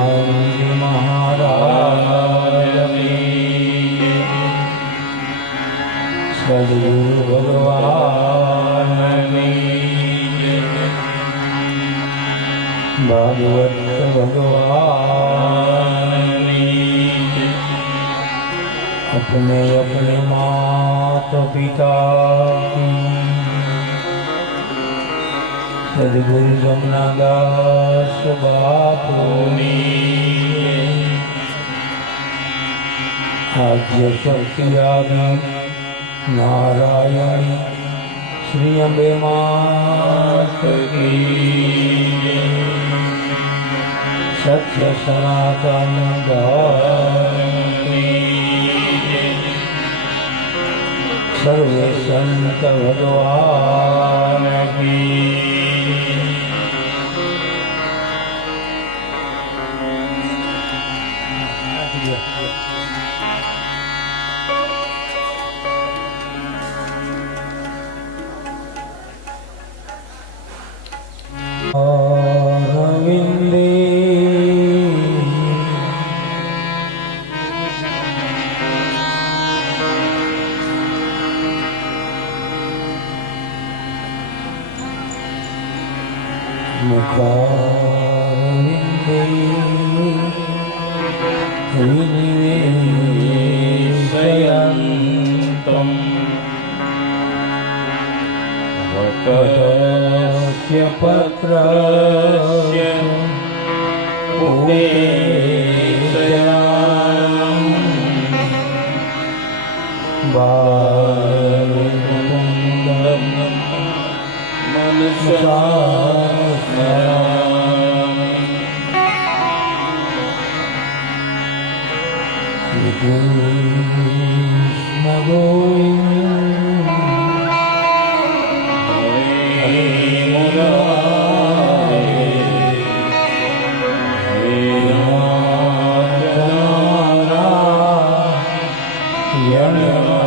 હનુમાનજી મહારાજની સદગુરુ ભગવાનની ભાગવત ભગવાનની अपने अपने माता पिता सदगुरु जमनादास बापुनी आद्य शक्ति आदि नारायण श्री अम्बे मात की सत्य सनातन सर्वे संत भगवान की विनिवेशयन्तम् वटस्य पत्रस्य उपदेशयामि बालमुकुन्दं मनसा Krishna Govind Hare Murari Hare Narayana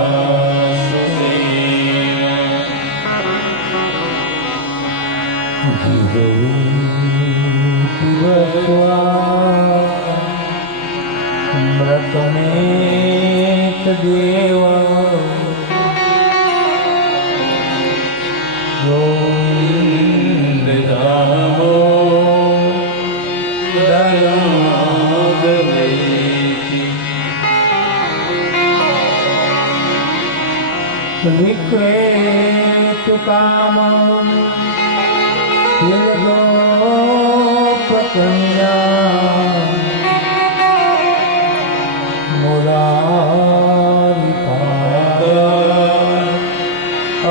Jiva मृतमेत देव गोविंद धामो दयादवेति विक्रेत कामं यदोपकन्या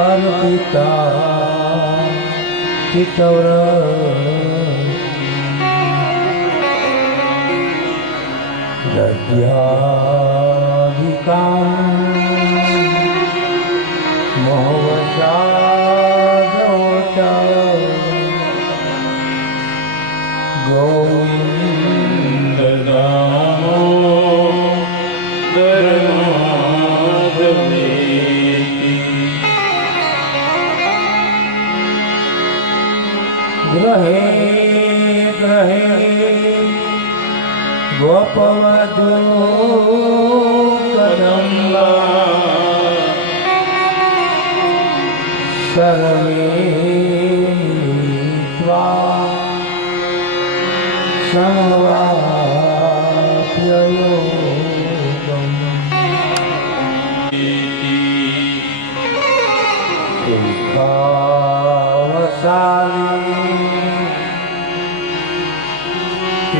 अर्पिता चितवर दध्याधिकां मोहवशादोचा गोविंद दामो ग्रहे ग्रहे गोपवधू कदम्बा सर्वे त्वा समवाप्ययोगम् सुखावसानि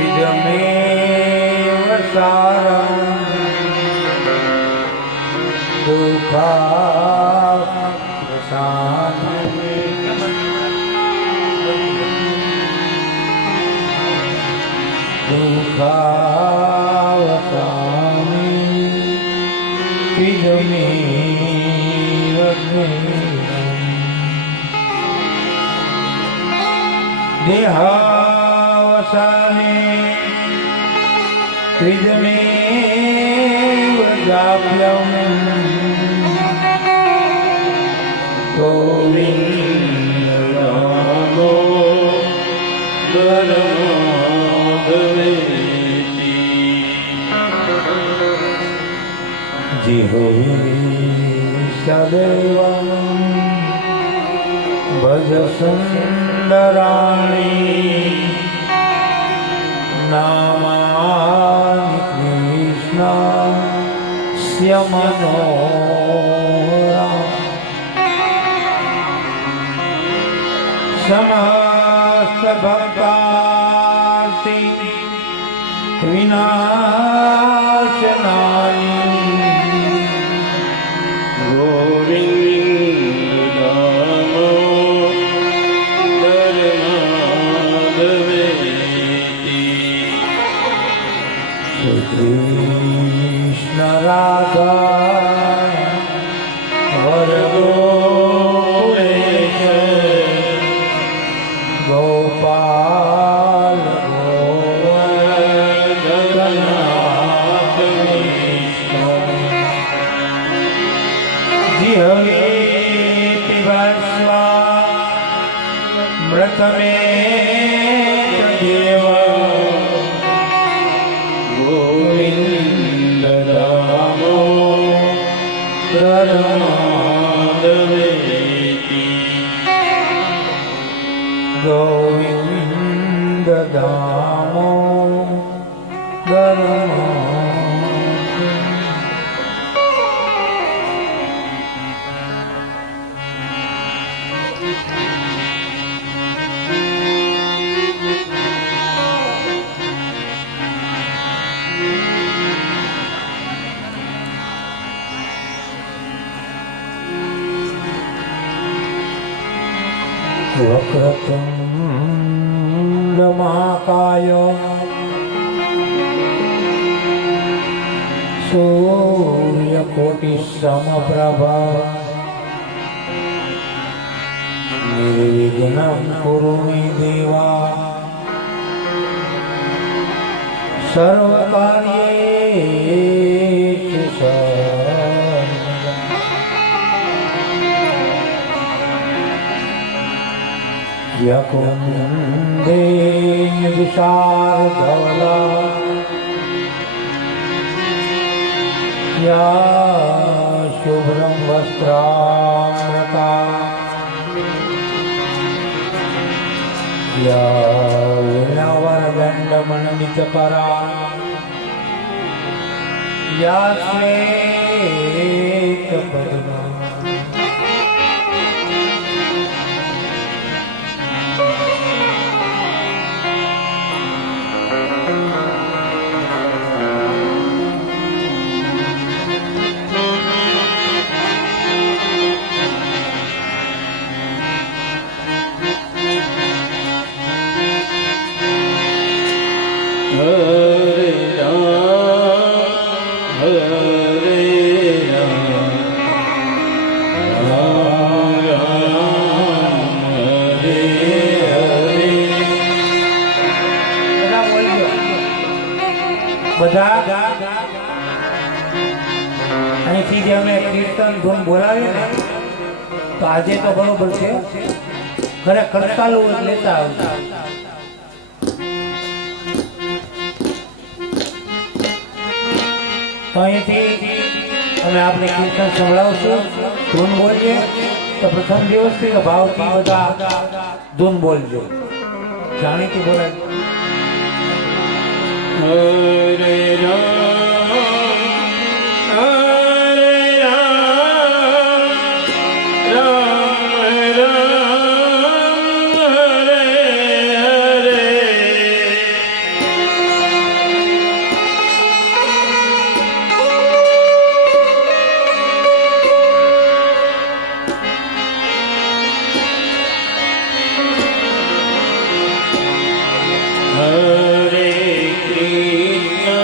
इदमेव सारं दुःखावसानि दुःखावसानि इदमेव देहावसाने त्रिजमेव जाप्यम् गोविंद रामो धर्माधवे जिह्वे सदैवं भज सुन्दराणि नामानि कृष्णस्य मनोहरा समस्त भक्तार्ति विनाशनानि गोविन्द दामोदरमाधवेति श्री कृष्ण राधा वरदोरेश गोपाल गोवर्धननाथ जिह्वे पिबस्वा मृतमेत देव गोविन्द दामोदरमाधवेति गोविन्द दामोदरनाथ वक्रतुण्ड महाकाय सूर्यकोटि समप्रभा निर्विघ्नं कुरु मे देवा सर्वकार्येषु सर्वदा यकुन्दे विशारदवला या शुभ्रं वस्त्रामृता या वीणावरदण्डमण्डितकरा या श्वेतपद्मा Hare Ram, Hare Ram, Ram Ram, Hare Hare. બધા અહીંથી જે અમે કીર્તન ધૂન બોલાવીએ ને તો આજે તો બરોબર છે ઘરે ખડતાલું લેતા આવતા તો અહીંથી અમે આપણે કીર્તન સંભળાવશું ધૂન બોલીએ તો પ્રથમ દિવસથી ભાવથી બધા ધૂન બોલજો જાણીતી બોલાય Hare Ram, Hare Ram, Ram Ram, Hare Hare. Hare Krishna,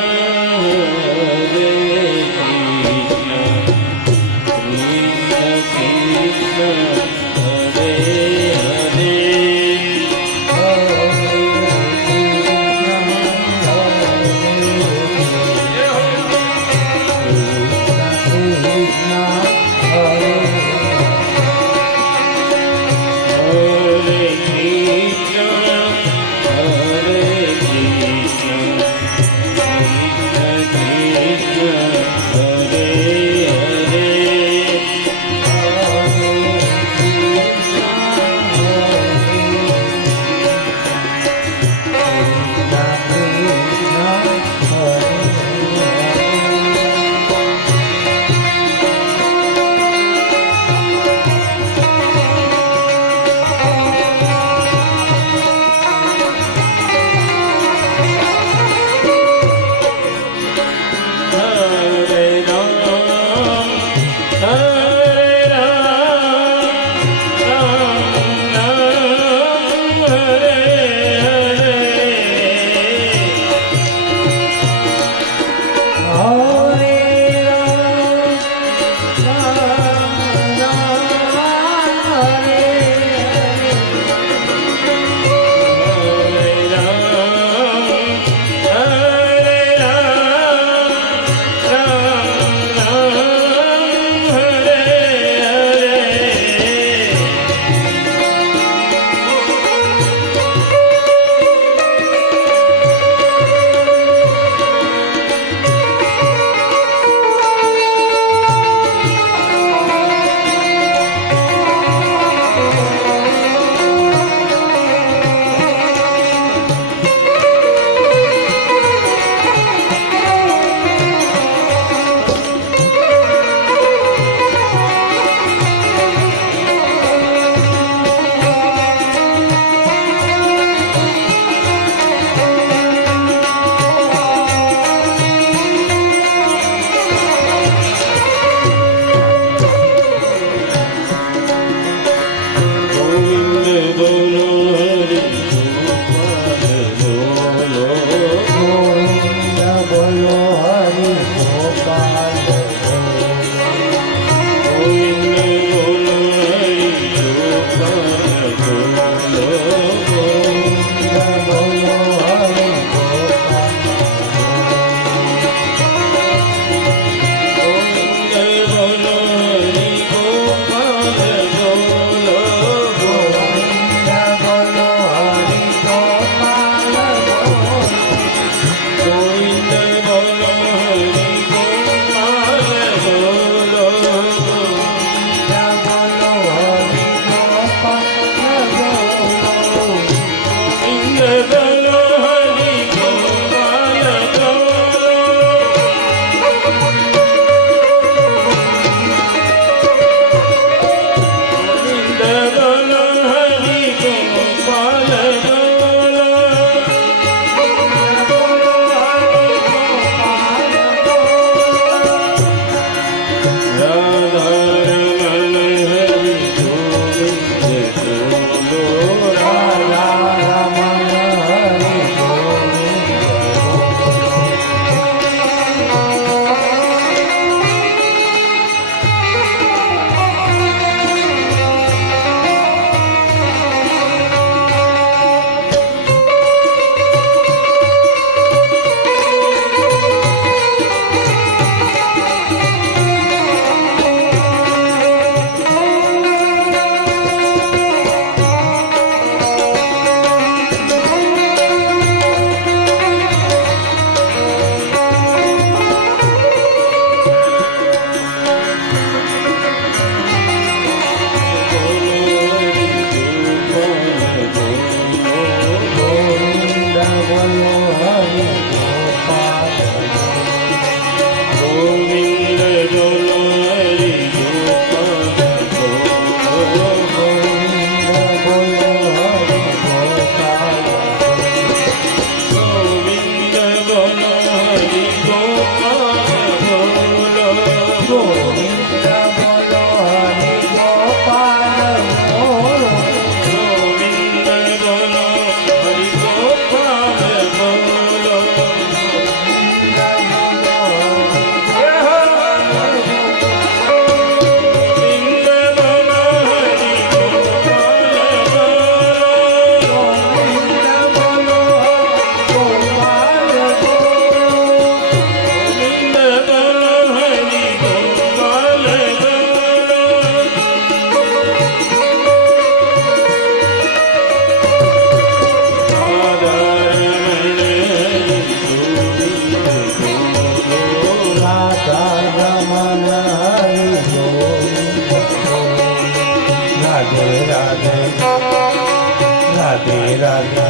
Radhe Radhe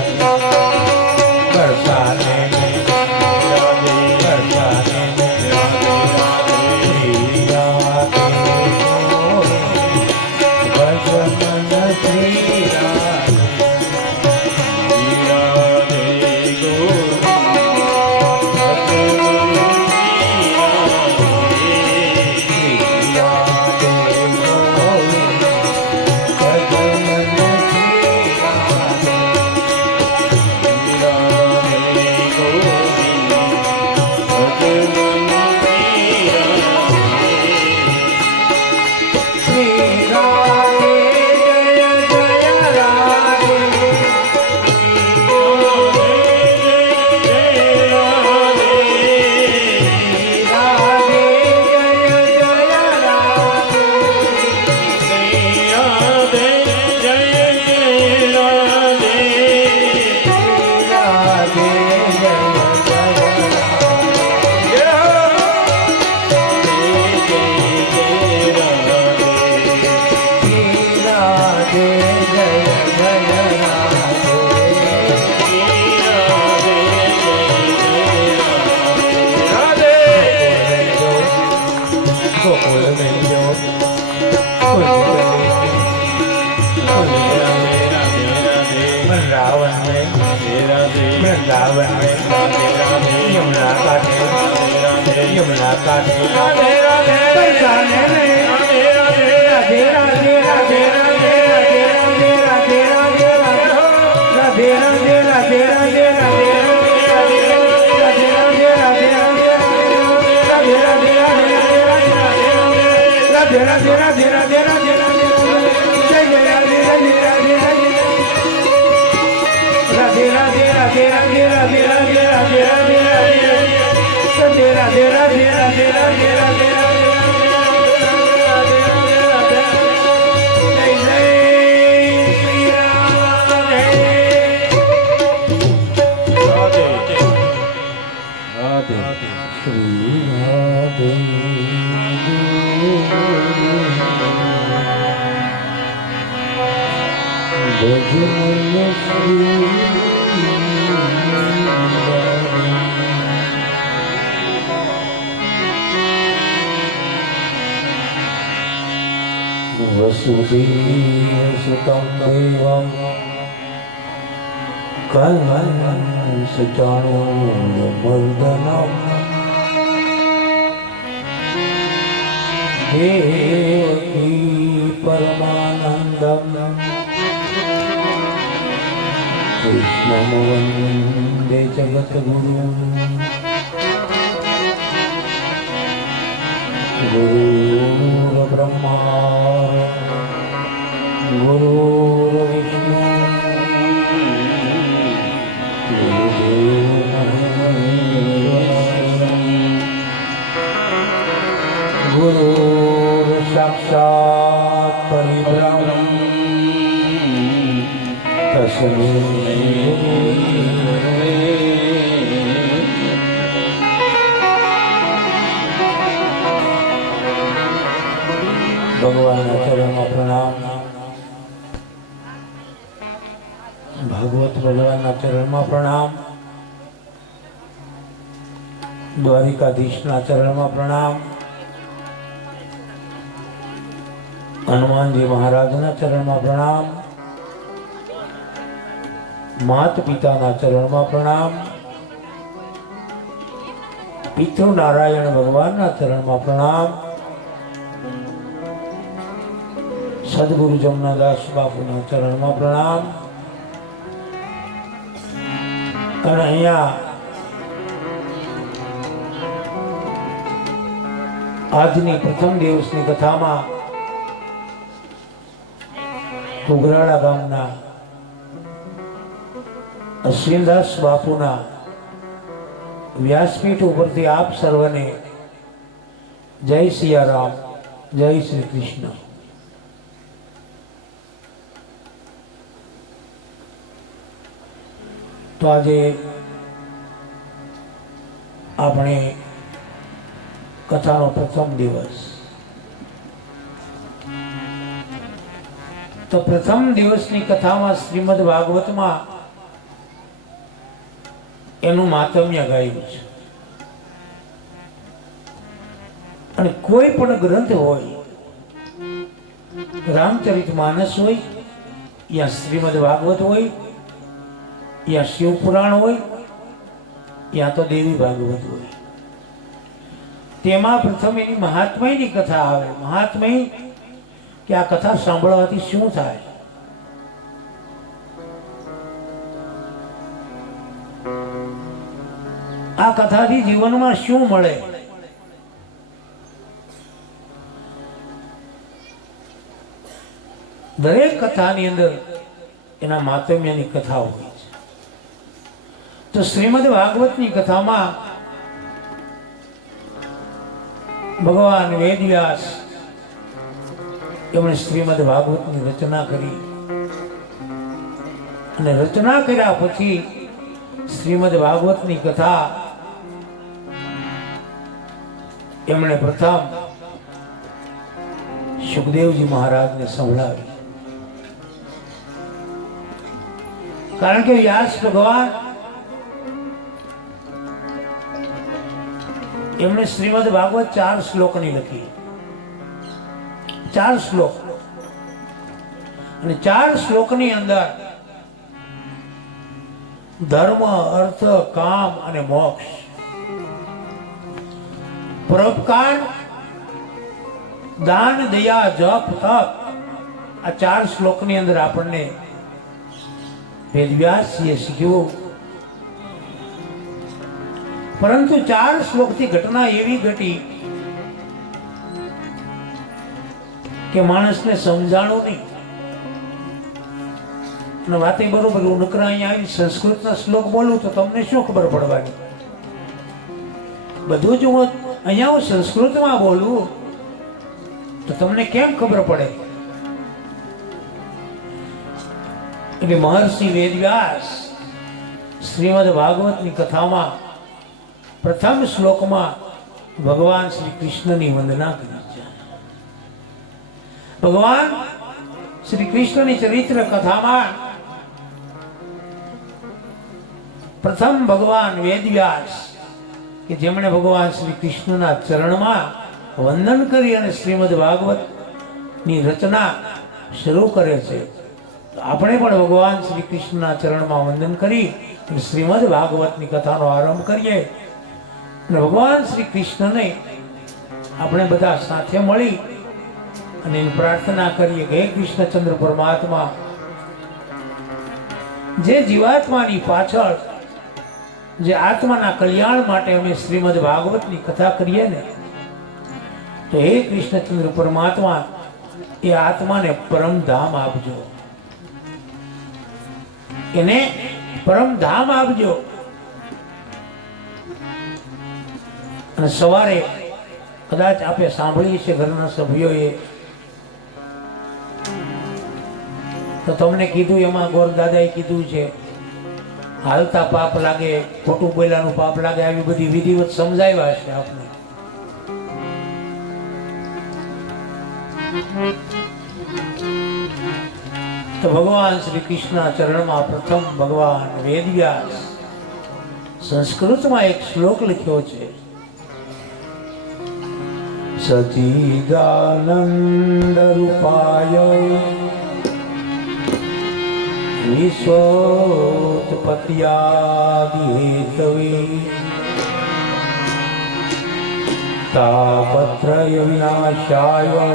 बरसाने में बरसाने में श्री राधे भजन श्री वृंदावन में यमुना काटे यमुना काटे राधे राधे बरसाने में राधे राधे राधे राधे राधे राधे राधे राधे राधे राधे राधे राधे राधे राधे राधे राधे राधे जय जय राधे राधे राधे राधे राधे राधे राधे राधे राधे राधे राधे राधे राधे राधे राधे राधे जय जय श्री राधे राधे राधे श्री राधे भजन श्री वसुदेवसुतं देवं कंसचाणूरमर्दनं देवकी परमानन्दं कृष्णं वन्दे जगद्गुरुं गुरुर्ब्रह्मा गुरुर्विष्णु गुरुदेवो महेश्वरः गुरुर्साक्षात् परब्रह्म तस्मै भगवान चरण में प्रणाम। भागवत भगवान चरण में प्रणाम। द्वारिकाधीश चरण में प्रणाम। हनुमान जी महाराज चरण में प्रणाम। मात पिता चरण में प्रणाम। पितृ नारायण भगवान चरण में प्रणाम। सदगुरु जमुनादास बापू चरण में प्रणाम। और अहिया આજની પ્રથમ દિવસની કથામાં ઉગરાળા ગામના અશ્વિનદાસ બાપુના વ્યાસપીઠ ઉપરથી આપ સર્વને જય સિયારામ, જય શ્રી કૃષ્ણ। તો આજે આપણે કથાનો પ્રથમ દિવસ તો પ્રથમ દિવસની કથામાં શ્રીમદ ભાગવતમાં એનું માતમ્ય ગાયું છે. અને કોઈ પણ ગ્રંથ હોય, રામચરિત માનસ હોય યા શ્રીમદ ભાગવત હોય યા શિવ પુરાણ હોય યા તો દેવી ભાગવત હોય, તેમાં પ્રથમ એની મહાત્મયની કથા આવે. મહાત્મય કે આ કથા સાંભળવાથી શું થાય. આ કથાથી જીવનમાં શું મળે. દરેક કથાની અંદર એના માતમ્યની કથા હોય છે. તો શ્રીમદ ભાગવતની કથામાં ભગવાન વેદવ્યાસ એમણે શ્રીમદ ભાગવતની રચના કરી અને રચના કર્યા પછી શ્રીમદ ભાગવતની કથા એમણે પ્રથમ સુખદેવજી મહારાજને સંભળાવી. કારણ કે વ્યાસ ભગવાન એમણે શ્રીમદ ભાગવત 4 શ્લોકની લખી. 4 શ્લોક, અને 4 શ્લોકની અંદર ધર્મ, અર્થ, કામ અને મોક્ષ, પરોપકાર, દાન, દયા, જપ, તપ, આ 4 શ્લોકની અંદર આપણને વેદવ્યાસજીએ શીખ્યું. પરંતુ 4 શ્લોકથી ઘટના એવી ઘટી કે માણસને સમજાણું નહીં. અને વાતે બરોબર, હું નકરા અહીંયા આવી સંસ્કૃતના શ્લોક બોલું તો તમને શું ખબર પડવાની. બધું જ હું અહીંયા હું સંસ્કૃતમાં બોલું તો તમને કેમ ખબર પડે. એટલે મહર્ષિ વેદવ્યાસ શ્રીમદ ભાગવતની કથામાં પ્રથમ શ્લોકમાં ભગવાન શ્રી કૃષ્ણની વંદના કરી છે. ભગવાન શ્રી કૃષ્ણની ચરિત્ર કથામાં પ્રથમ ભગવાન વેદવ્યાસ કે જેમણે ભગવાન શ્રી કૃષ્ણના ચરણમાં વંદન કરી અને શ્રીમદ ભાગવતની રચના શરૂ કરે છે. તો આપણે પણ ભગવાન શ્રી કૃષ્ણના ચરણમાં વંદન કરી અને શ્રીમદ ભાગવતની કથાનો આરંભ કરીએ. અને ભગવાન શ્રી કૃષ્ણને આપણે બધા સાથે મળી અને એની પ્રાર્થના કરીએ કે હે કૃષ્ણચંદ્ર પરમાત્મા, જે જીવાત્માની પાછળ જે આત્માના કલ્યાણ માટે અમે શ્રીમદ ભાગવતની કથા કરીએ ને, તો હે કૃષ્ણચંદ્ર પરમાત્મા, એ આત્માને પરમધામ આપજો, એને પરમધામ આપજો. અને સવારે કદાચ આપણે સાંભળીએ છીએ ઘરના સભ્યોએ, તો તમને કીધું એમાં ગોરદાદાએ કીધું છે હાલતા પાપ લાગે, ખોટું બોલ્યાનું પાપ લાગે, આવી બધી વિધિવત સમજાવ્યા છે આપણે. તો ભગવાન શ્રી કૃષ્ણના ચરણમાં પ્રથમ ભગવાન વેદવ્યાસ સંસ્કૃતમાં એક શ્લોક લખ્યો છે. સચિદાનંદ રૂપાય વિશ્વોત્પત્યાદિહેતવે તાપત્રય વિનાશાય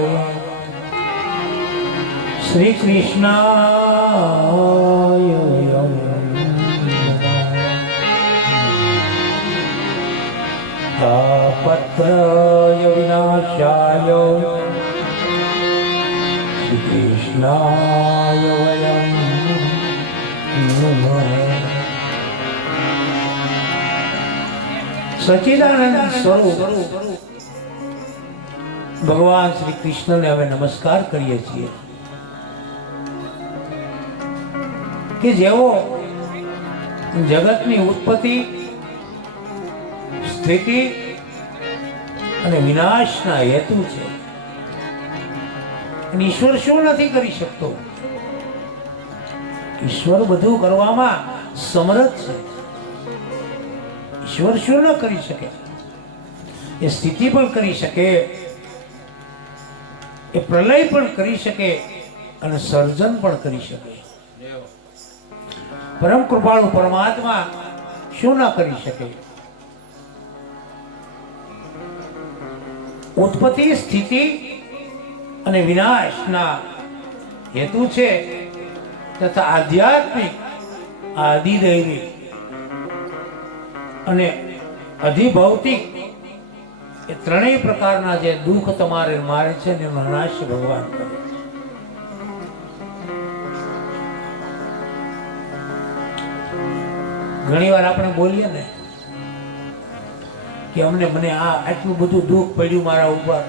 શ્રી કૃષ્ણાય તાપત્રય વિનાશાય શ્રી કૃષ્ણાય વયમ સચ્ચિદાનંદ સ્વરૂપ ભગવાન શ્રી કૃષ્ણને હવે નમસ્કાર કરીએ છીએ કે જેઓ જગતની ઉત્પત્તિ, સ્થિતિ અને વિનાશના હેતુ છે. ઈશ્વર શું નથી કરી શકતો? ઈશ્વર બધું કરવામાં સમર્થ છે. ઈશ્વર શું ન કરી શકે? એ સ્થિતિ પણ કરી શકે, એ પ્રલય પણ કરી શકે અને સર્જન પણ કરી શકે. પરમ કૃપાળુ પરમાત્મા શું ના કરી શકે? ઉત્પત્તિ, સ્થિતિ અને વિનાશના હેતુ છે તથા આધ્યાત્મિક, આદિદૈવિક અને અધિભૌતિક એ ત્રણેય પ્રકારના જે દુઃખ તમારે મારે છે એનો નાશ ભગવાન કરે. ઘણી વાર આપણે બોલીએ ને કે મને આટલું બધું દુઃખ પડ્યું મારા ઉપર,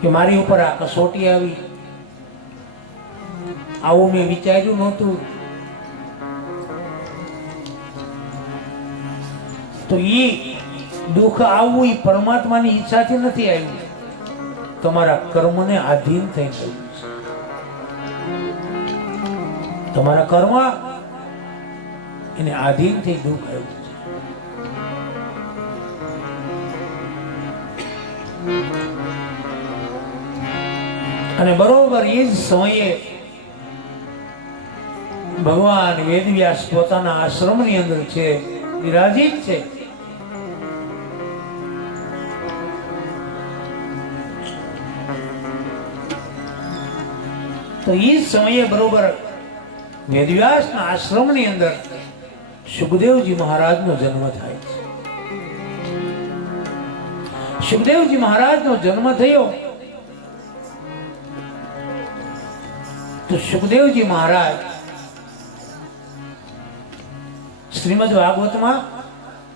કે મારી ઉપર આ કસોટી આવી, આવું મેં વિચાર્યું નહોતું. તો એ દુઃખ આવવું એ પરમાત્માની ઈચ્છાથી નથી આવ્યું, તમારા કર્મને આધીન થઈ ગયું છે. તમારા કર્મ એને આધીન થઈ દુઃખ આવ્યું છે. અને બરોબર એ જ સમયે ભગવાન વેદવ્યાસ પોતાના આશ્રમની અંદર છે, વિરાજિત છે. તો એ જ સમયે બરોબર વેદવ્યાસના આશ્રમની અંદર સુખદેવજી મહારાજનો જન્મ થાય છે. સુખદેવજી મહારાજનો જન્મ થયો તો સુખદેવજી મહારાજ શ્રીમદ ભાગવતમાં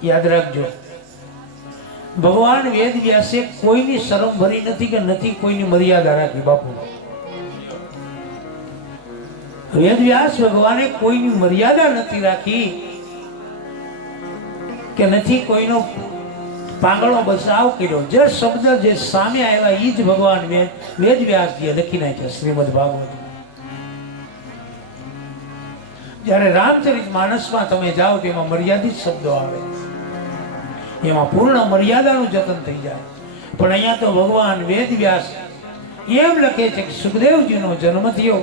યાદ રાખજો, ભગવાન વેદ વ્યાસે કોઈની શરમ ભરી નથી કે નથી કોઈની મર્યાદા રાખી. બાપુ વેદ વ્યાસ ભગવાને કોઈની મર્યાદા નથી રાખી કે નથી કોઈનો પાંગળો બચાવ કર્યો. જે શબ્દ જે સામે આવ્યા એ જ ભગવાન વેદ વ્યાસજીએ લખી નાખ્યા શ્રીમદ ભાગવત. જ્યારે રામચરિત માનસમાં તમે જાઓ તો એમાં મર્યાદિત શબ્દો આવે, એમાં પૂર્ણ મર્યાદાનું જતન થઈ જાય. પણ અહીંયા તો ભગવાન વેદ વ્યાસ એમ લખે છે કે સુખદેવજીનો જન્મ થયો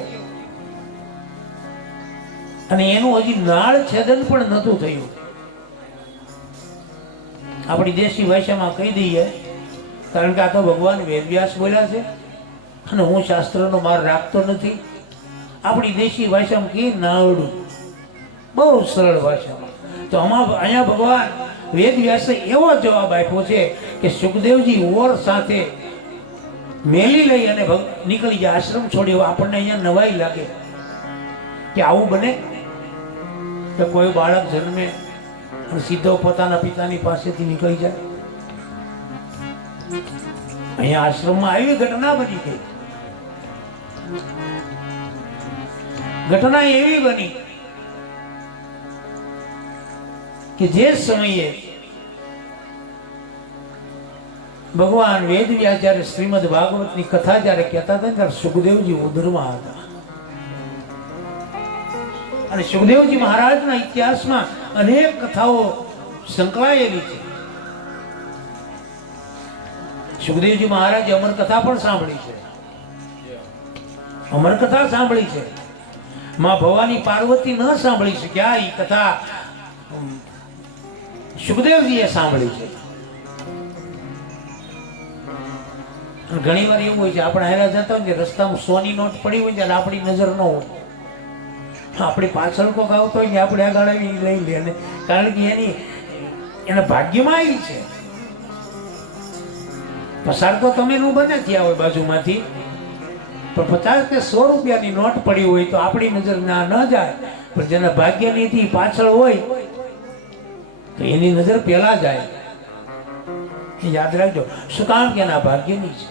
અને એનું હજી નાળ છેદન પણ નહોતું થયું. આપણી દેશી ભાષામાં કહી દઈએ, કારણ કે આ તો ભગવાન વેદ વ્યાસ બોલ્યા છે અને હું શાસ્ત્રનો માર રાખતો નથી. આપણી દેશી ભાષામાં કે નાવડું, બહુ સરળ ભાષામાં. તો અહીંયા ભગવાન વેદ વ્યાસે એવો જવાબ આપ્યો છે કે સુખદેવજી ઓર સાથે મેલી લઈ અને નીકળી જાય, આશ્રમ છોડ્યો. આપણને અહીંયા નવાઈ લાગે કે આવું બને કે કોઈ બાળક જન્મે અને સીધો પોતાના પિતાની પાસેથી નીકળી જાય. અહીંયા આશ્રમમાં આવી ઘટના બની ગઈ. ઘટના એવી બની કે જે સમયે ભગવાન વેદવ્યાસ જ્યારે શ્રીમદ ભાગવતની કથા જ્યારે કહેતા હતા ત્યારે સુખદેવજી ઉદરમાં હતા. અને સુખદેવજી મહારાજના ઇતિહાસમાં અનેક કથાઓ સંકળાયેલી છે. સુખદેવજી મહારાજે અમરકથા પણ સાંભળી છે. અમરકથા સાંભળી છે. માં ભવાની પાર્વતી ન સાંભળી શક્યા એ કથા સુખદેવજીએ સાંભળી છે. ઘણી વાર એવું હોય છે, આપણે હેરા જતા હોય કે રસ્તામાં સોની નોટ પડી હોય ત્યારે આપણી નજર ન હોય, આપણી પાછળ કોક આવતો હોય કે આપણે આગળ આવી લઈ લે, કારણ કે એના ભાગ્યમાં આવી છે. પસાર તો તમે નું બને થયા હોય બાજુમાંથી, પણ 50 કે 100 રૂપિયાની નોટ પડી હોય તો આપણી નજર ના ન જાય, પણ જેના ભાગ્યની પાછળ હોય તો એની નજર પેલા જાય. એ યાદ રાખજો. શું કામ કે એના ભાગ્યની છે.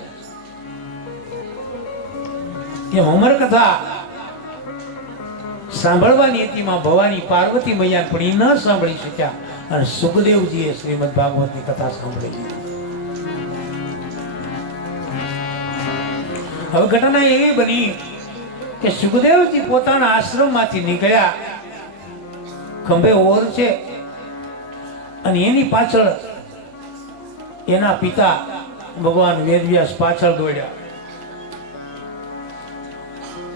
એમ અમર કથા સાંભળવાની હતી માં ભવાની પાર્વતી મૈયા, પણ એ ન સાંભળી શક્યા અને સુખદેવજીએ શ્રીમદ ભાગવતની કથા સાંભળી. હવે ઘટના એવી બની કે સુખદેવજી પોતાના આશ્રમમાંથી નીકળ્યા, ખંભે ઓર છે અને એની પાછળ એના પિતા ભગવાન વેદવ્યાસ પાછળ દોડ્યા.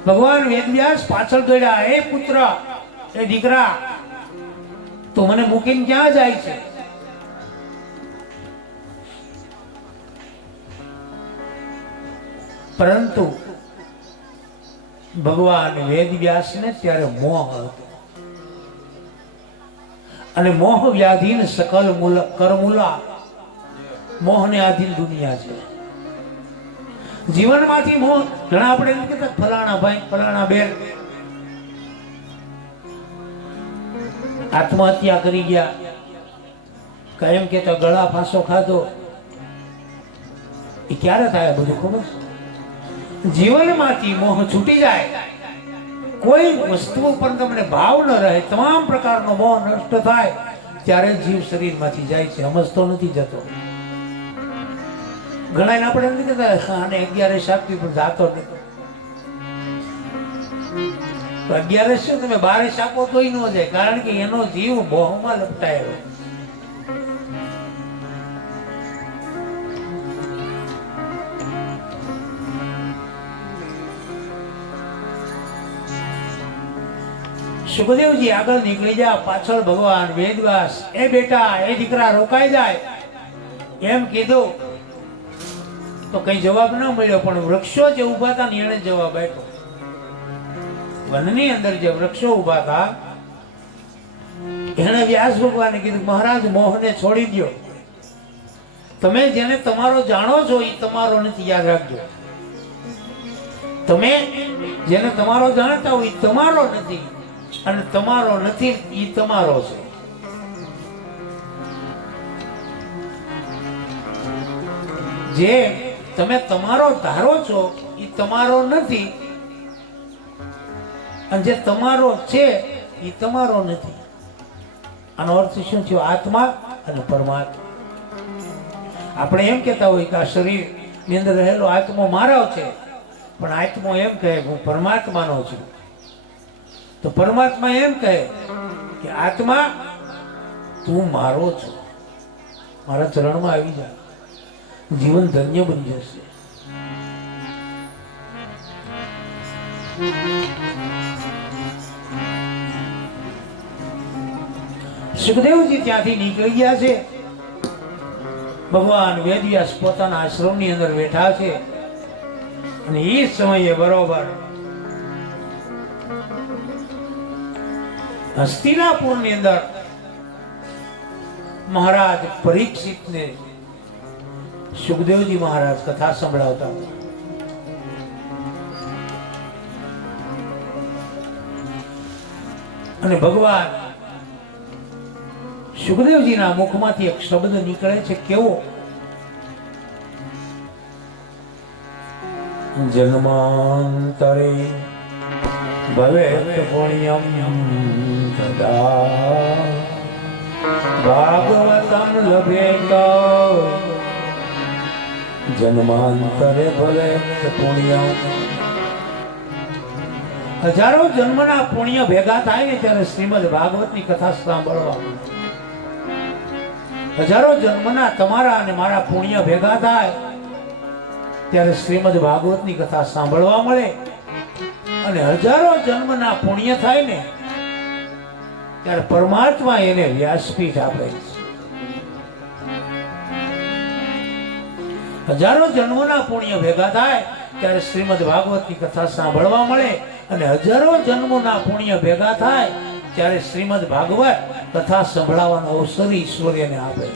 ભગવાન વેદવ્યાસ પાછળ દોડ્યા, હે પુત્ર, હે દીકરા, તું મને મૂકીને ક્યાં જાય છે? પરંતુ ભગવાન વેદવ્યાસને ત્યારે મોહ હતો અને મોહ વ્યાધીન સકલ કરમૂલા, મોહને આધીન દુનિયા છે. જીવનમાંથી મોહ, ઘણા આપણે એમ કહેતા ફલાણા ભાઈ ફલાણા બેન આત્મહત્યા કરી ગયા, કાયમ કેતા ગળા ફાંસો ખાધો. એ ક્યારે થાય બધું ખબર છે? જીવનમાંથી મોહ છૂટી જાય, કોઈ વસ્તુ પર તમને ભાવ ન રહે, તમામ પ્રકારનો મોહ નષ્ટ થાય ત્યારે જીવ શરીરમાંથી જાય છે, સમજતો નથી જતો. ઘણા આપણે એમ કહેતા આને 11 આપવી પણ જાતો નથી. તો 11 શું તમે 12 આપો તોય ન જાય, કારણ કે એનો જીવ મોહમાં લપટાયેલો. સુખદેવજી આગળ નીકળી જા, પાછળ ભગવાન વેદવ્યાસ, એ બેટા, એ દીકરા, રોકાઈ જાય એમ કીધું તો કઈ જવાબ ન મળ્યો. પણ વૃક્ષો જે ઉભા હતા ને એને જવાબ આપ્યો. વનની અંદર જે વૃક્ષો ઉભા હતા એને વ્યાસ ભગવાને કીધું, મહારાજ, મોહને છોડી દો. તમે જેને તમારો જાણો છો એ તમારો નથી, યાદ રાખજો. તમે જેને તમારો જાણતા હોય એ તમારો નથી, અને તમારો નથી એ તમારો છે. જે તમે તમારો ધારો છો એ તમારો નથી, અને જે તમારો છે એ તમારો નથી. આનો અર્થ શું થયો? આત્મા અને પરમાત્મા. આપણે એમ કહેતા હોય કે આ શરીર ની અંદર રહેલો આત્મો મારો છે, પણ આત્મો એમ કહે કે હું પરમાત્માનો છું. તો પરમાત્મા એમ કહે કે આત્મા, તું મારો છો, મારા ચરણમાં આવી જા, જીવન ધન્ય બની જશે. સુખદેવજી ત્યાંથી નીકળી ગયા છે. ભગવાન વેદવ્યાસ પોતાના આશ્રમની અંદર બેઠા છે અને એ સમયે બરોબર હસ્તિનાપુરની અંદર મહારાજ પરીક્ષિતને સુખદેવજી મહારાજ કથા સંભળાવતા. અને ભગવાન સુખદેવજીના મુખમાંથી એક શબ્દ નીકળે છે, કેવો? જન્માંતરે ભવેત પુણ્યમ તદા ભાગવતમ લભેત. જન્માંતરે ભવેત પુણ્યમ. હજારો જન્મના પુણ્ય ભેગા થાય ને ત્યારે શ્રીમદ ભાગવતની કથા સાંભળવા મળે. હજારો જન્મના તમારા અને મારા પુણ્ય ભેગા થાય ત્યારે શ્રીમદ ભાગવતની કથા સાંભળવા મળે. અને હજારો જન્મના પુણ્ય થાય ને ત્યારે પરમાત્મા એને વ્યાસપીઠ આપે છે. હજારો જન્મના પુણ્ય ભેગા થાય ત્યારે શ્રીમદ ભાગવતની કથા સાંભળવા મળે. અને હજારો જન્મોના પુણ્ય ભેગા થાય ત્યારે શ્રીમદ ભાગવત કથા સંભળાવવાનો અવસર ઈશ્વર એને આપે.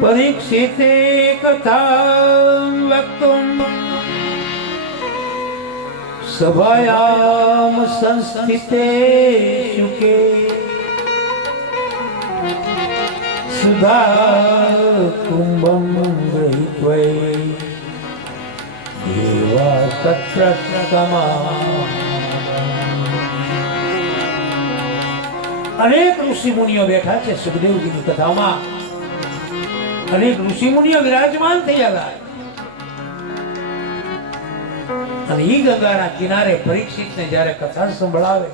પરીક્ષિતે કથા વક્તુમ સભાયામ સંસ્થિતે શુકે સુધા કુંભમ ગૃહીત્વૈ દેવા તત્રસ્તમા. અનેક ઋષિ મુનિઓ બેઠા છે સુખદેવજીની કથામાં. અનેક ઋષિમુનિઓ વિરાજમાન થયેલા અને ઈ ગંગાના કિનારે પરીક્ષિતને જ્યારે કથા સંભળાવે,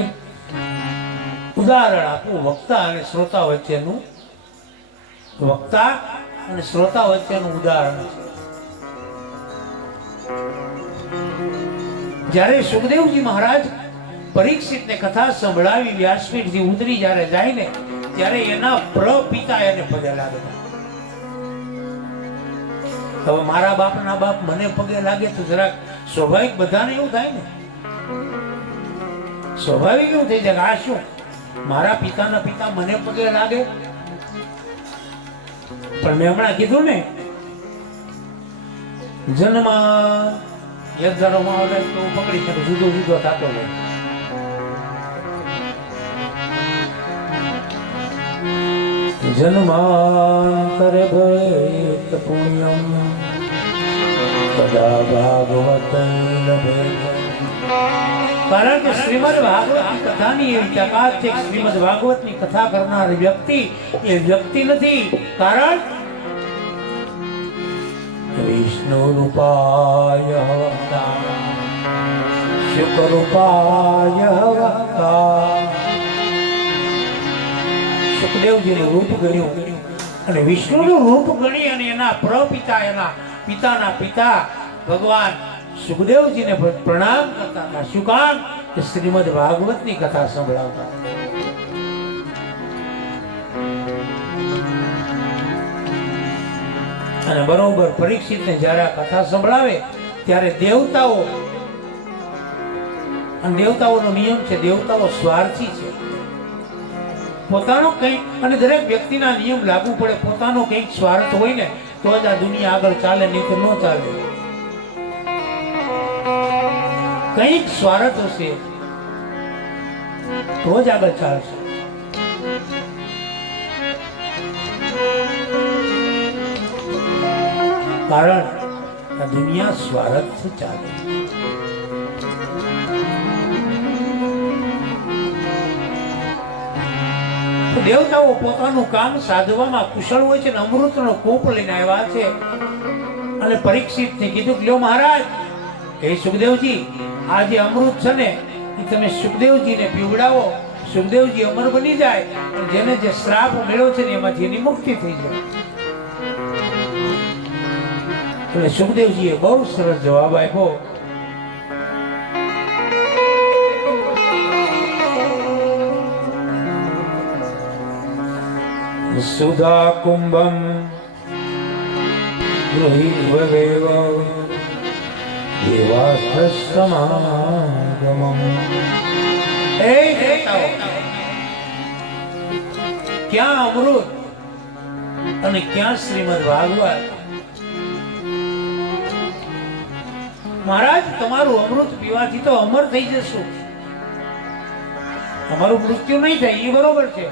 એક ઉદાહરણ આપું વક્તા અને શ્રોતા વચ્ચેનું. વક્તા અને શ્રોતા વચ્ચેનું ઉદાહરણ છે. જ્યારે સુખદેવજી મહારાજ પરીક્ષિતને કથા સંભળાવી વ્યાસપીઠથી ઉતરી જ્યારે જાય ને, ત્યારે એના પ્રપિતા એને પગે લાગતા. હવે મારા બાપના બાપ મને પગે લાગે તો જરાક સ્વાભાવિક બધાને એવું થાય ને, સ્વાભાવિક એવું થઈ જાય કે આ શું, મારા પિતાના પિતા મને પગે લાગે. પણ મેં હમણાં કીધું ને, જન્મ યજ્ઞમાં આવે તો પકડી શકે, જુદો જુદો થતો હોય. જન્માંતરે ભવેત પુણ્યમ કદા ભાગવત લભે. કારણ કે શ્રીમદ ભાગવતની કથાની એવી તાકાત છે કે શ્રીમદ ભાગવતની કથા કરનાર વ્યક્તિ એ વ્યક્તિ નથી. કારણ વિષ્ણુ રૂપાય શુક રૂપાય સુખદેવજીનું રૂપ ગણ્યું અને વિષ્ણુનું રૂપ ગણી અને એના પ્રપિતા, એના પિતાના પિતા ભગવાન સુખદેવજીને પ્રણામ કરતા હતા. શું કામ? કે શ્રીમદ ભાગવતની કથા સંભળાવતા. અને બરોબર પરીક્ષિતને જ્યારે આ કથા સંભળાવે ત્યારે દેવતાઓ, અને દેવતાઓનો નિયમ છે, દેવતાઓ સ્વાર્થી છે. પોતાનો કંઈક, અને દરેક વ્યક્તિના નિયમ લાગુ પડે, પોતાનો કંઈક સ્વાર્થ હોય ને તો જ આ દુનિયા આગળ ચાલે, નહીં તો ન ચાલે. કંઈક સ્વાર્થ હશે તો જ આગળ ચાલશે. કારણ આ દુનિયા સ્વાર્થથી ચાલે. દેવતાઓ પોતાનું કામ સાધવામાં કુશળ હોય છે, અમૃતનો કૂપ લઈને આવ્યા છે અને પરીક્ષિતને કીધું કે લ્યો મહારાજ, હે સુખદેવજી, આ જે અમૃત છે ને એ તમે સુખદેવજીને પીવડાવો, સુખદેવજી અમર બની જાય અને જેને જે શ્રાપ મળ્યો છે ને એમાંથી એની મુક્તિ થઈ જાય. એટલે સુખદેવજીએ બહુ સરસ જવાબ આપ્યો. સુધા કુંભમ ગૃહીત્વદેવ દેવાસ્ત્રસમાગમમ. એ દેવતાઓ, ક્યાં અમૃત અને ક્યાં શ્રીમદ ભાગવત? મહારાજ, તમારું અમૃત પીવાથી તો અમર થઈ જશું, અમારું મૃત્યુ નહીં થાય એ બરોબર છે,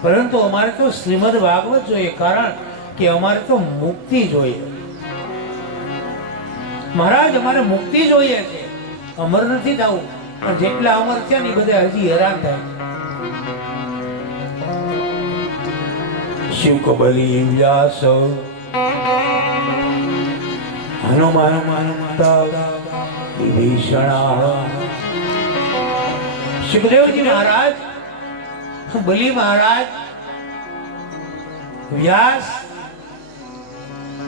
પરંતુ અમારે તો શ્રીમદ ભાગવત જોઈએ. કારણ કે અમારે તો મુક્તિ જોઈએ. મહારાજ, અમારે મુક્તિ જોઈએ છે, અમર નથી થવું. પણ જેટલા અમર છે ને એ બધા હજી હેરાન થાય. શિવ કબલી વ્યાસ હનુમાન વિભીષણ. સુખદેવજી મહારાજ, બલી મહારાજ, વ્યાસ,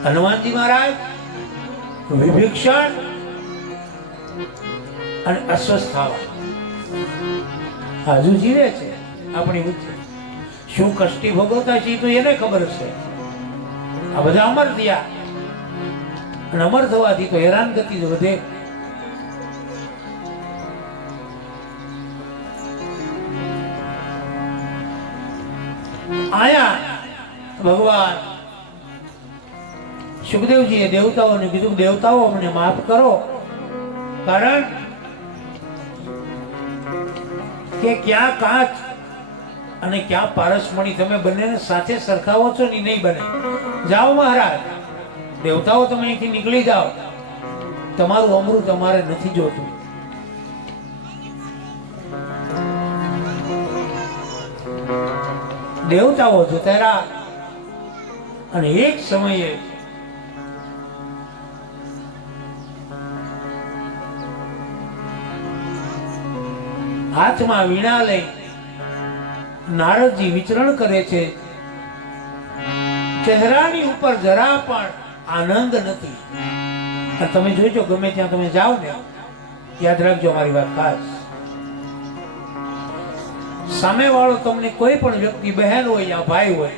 હનુમાનજી મહારાજ, વિભીષણ અને અશ્વસ્થામા હજુ જીવે છે આપણી વચ્ચે. શું કષ્ટી ભોગવતા છે તો એને ખબર છે. આ બધા અમર થયા અને અમર થવાથી તો હેરાનગતિ જ વધે. આયા ભગવાન સુખદેવજીએ દેવતાઓને કીધું, દેવતાઓ અમને માફ કરો. કારણ કે ક્યાં કાચ અને ક્યાં પારસમણી, તમે બંનેને સાથે સરખાવો છો ને નહીં બને. જાઓ મહારાજ, દેવતાઓ તમે અહીંથી નીકળી જાઓ, તમારું અમૃત અમારે નથી જોતું. દેવતાઓ જતા રહ્યા અને એક સમયે હાથમાં વીણા લઈ નારદજી વિચરણ કરે છે. ચહેરાની ઉપર જરા પણ આનંદ નથી. અને તમે જોજો, ગમે ત્યાં તમે જાઓ ને, યાદ રાખજો મારી વાત ખાસ, સામે વાળો તમને કોઈ પણ વ્યક્તિ, બહેન હોય યા ભાઈ હોય,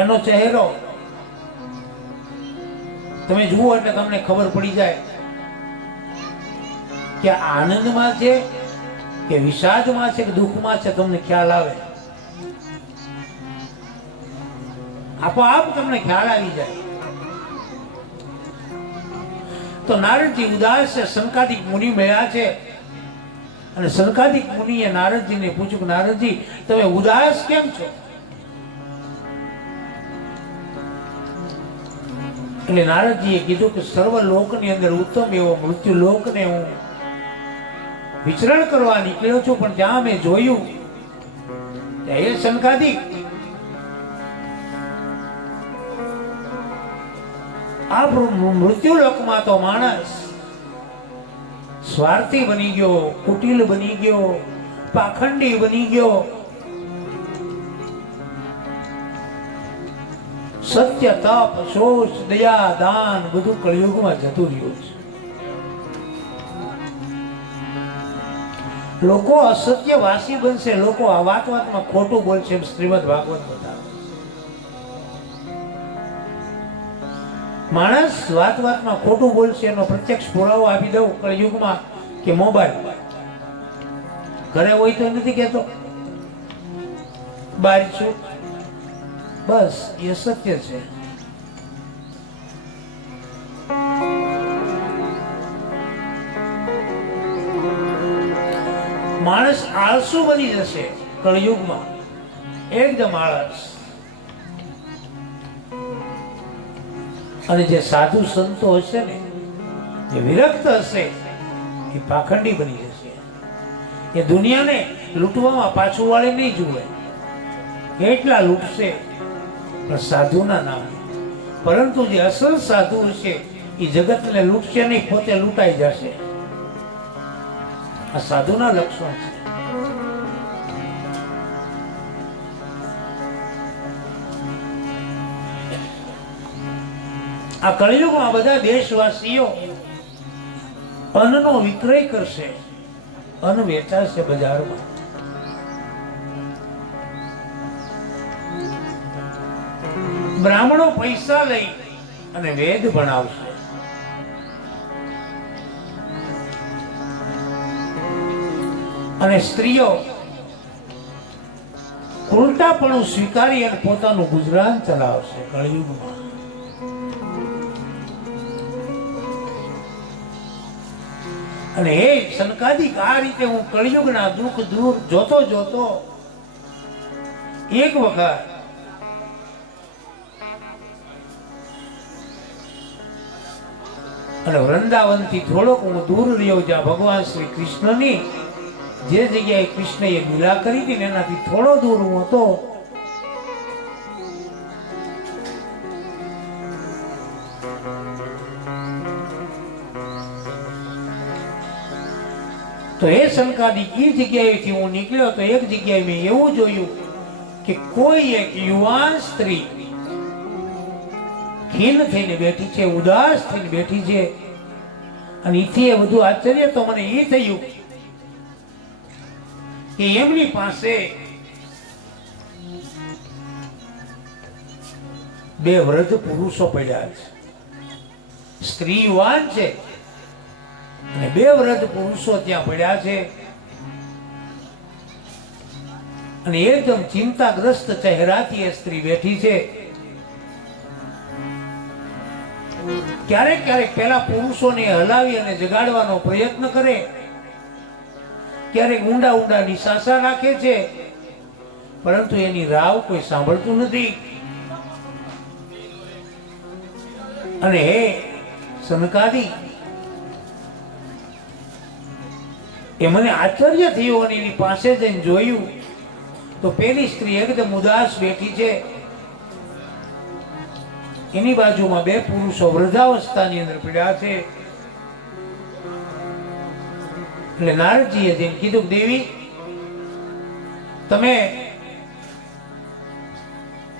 એનો ચહેરો તમે જુઓ એટલે તમને ખબર પડી જાય કે આનંદમાં છે કે વિષાદમાં છે કે દુઃખમાં છે. તમને ખ્યાલ આવે, આપોઆપ તમને ખ્યાલ આવી જાય. તો નારદજી ઉદાસ છે. સંકાદિક મુનિ મળ્યા છે અને સંકાદિક મુનિએ નારદજીને પૂછ્યું કે નારદજી, તમે ઉદાસ કેમ છો? એટલે નારદજીએ કીધું કે સર્વ લોકની અંદર ઉત્તમ એવો મૃત્યુ લોકને હું વિચરણ કરવા નીકળ્યો છું, પણ જ્યાં મેં જોયું એ સંકાદિક, આ મૃત્યુ લોકમાં તો માણસ સ્વાર્થી બની ગયો, કુટિલ બની ગયો, પાખંડી બની ગયો. સત્ય, તપ, શોષ, દયા, દાન બધું કળિયુગમાં જતું રહ્યું છે. લોકો અસત્ય વાસી બનશે, લોકો આ વાતમાં ખોટું બોલશે, એમ શ્રીમદ ભાગવત બતાવે. માણસ વાતમાં ખોટું બોલશે એનો પ્રત્યક્ષ પુરાવો આપી દઉં કળિયુગમાં કે મોબાઈલ. ઘરે હોય તો નથી કહેતો, બહાર છું, બસ એ સત્ય છે. માણસ આળસુ બની જશે કળિયુગમાં, એકદમ આળસ. અને જે સાધુ સંતો હશે ને, જે વિરક્ત હશે, એ પાખંડી બની જશે. એ દુનિયાને લૂંટવામાં પાછું વાળી નહીં જુએ, એટલા લૂંટશે પણ સાધુના નામે. પરંતુ જે અસલ સાધુ હશે એ જગતને લૂંટશે નહીં, પોતે લૂંટાઈ જશે. આ સાધુના લક્ષણ છે. આ કળિયુગમાં બધા દેશવાસીઓ અન્નનો વિક્રય કરશે, અન્ન વેચાશે બજારમાં. બ્રાહ્મણો પૈસા લઈ અને વેદ ભણાવશે. અને સ્ત્રીઓ ક્રૂરતાપણું સ્વીકારી અને પોતાનું ગુજરાન ચલાવશે કળિયુગમાં. અને હે સંકાદિક, આ રીતે હું કળિયુગના દુઃખ દૂર જોતો જોતો એક વખત અને વૃંદાવન થી થોડોક હું દૂર રહ્યો, જ્યાં ભગવાન શ્રી કૃષ્ણની જે જગ્યાએ કૃષ્ણએ લીલા કરી હતી એનાથી થોડો દૂર હું હતો. તો એ સંકાદી એ જગ્યાએથી હું નીકળ્યો તો એક જગ્યાએ મેં એવું જોયું કે કોઈ એક યુવાન સ્ત્રી ખીન થઈને બેઠી છે, ઉદાસ થઈને બેઠી છે. અને એથી એ બધું આશ્ચર્ય તો મને એ થયું કે એમની પાસે બે વૃદ્ધ પુરુષો પડ્યા છે. સ્ત્રી યુવાન છે અને બે વૃદ્ધ પુરુષો ત્યાં પડ્યા છે. અને એકદમ ચિંતાગ્રસ્ત ચહેરાથી એ સ્ત્રી બેઠી છે. ક્યારેક ક્યારેક પેલા પુરુષોને હલાવી અને જગાડવાનો પ્રયત્ન કરે, ક્યારેક ઊંડા ઊંડા નિશાસા રાખે છે, પરંતુ એની રાવ કોઈ સાંભળતું નથી. અને હે સનકાદી, એ મને આશ્ચર્ય થયું અને એની પાસે જઈને જોયું તો પેલી સ્ત્રી એકદમ ઉદાસ બેઠી છે, એની બાજુમાં બે પુરુષો વૃદ્ધાવસ્થાની અંદર પીડ્યા છે. એટલે નારદજીએ જેમ કીધું, દેવી તમે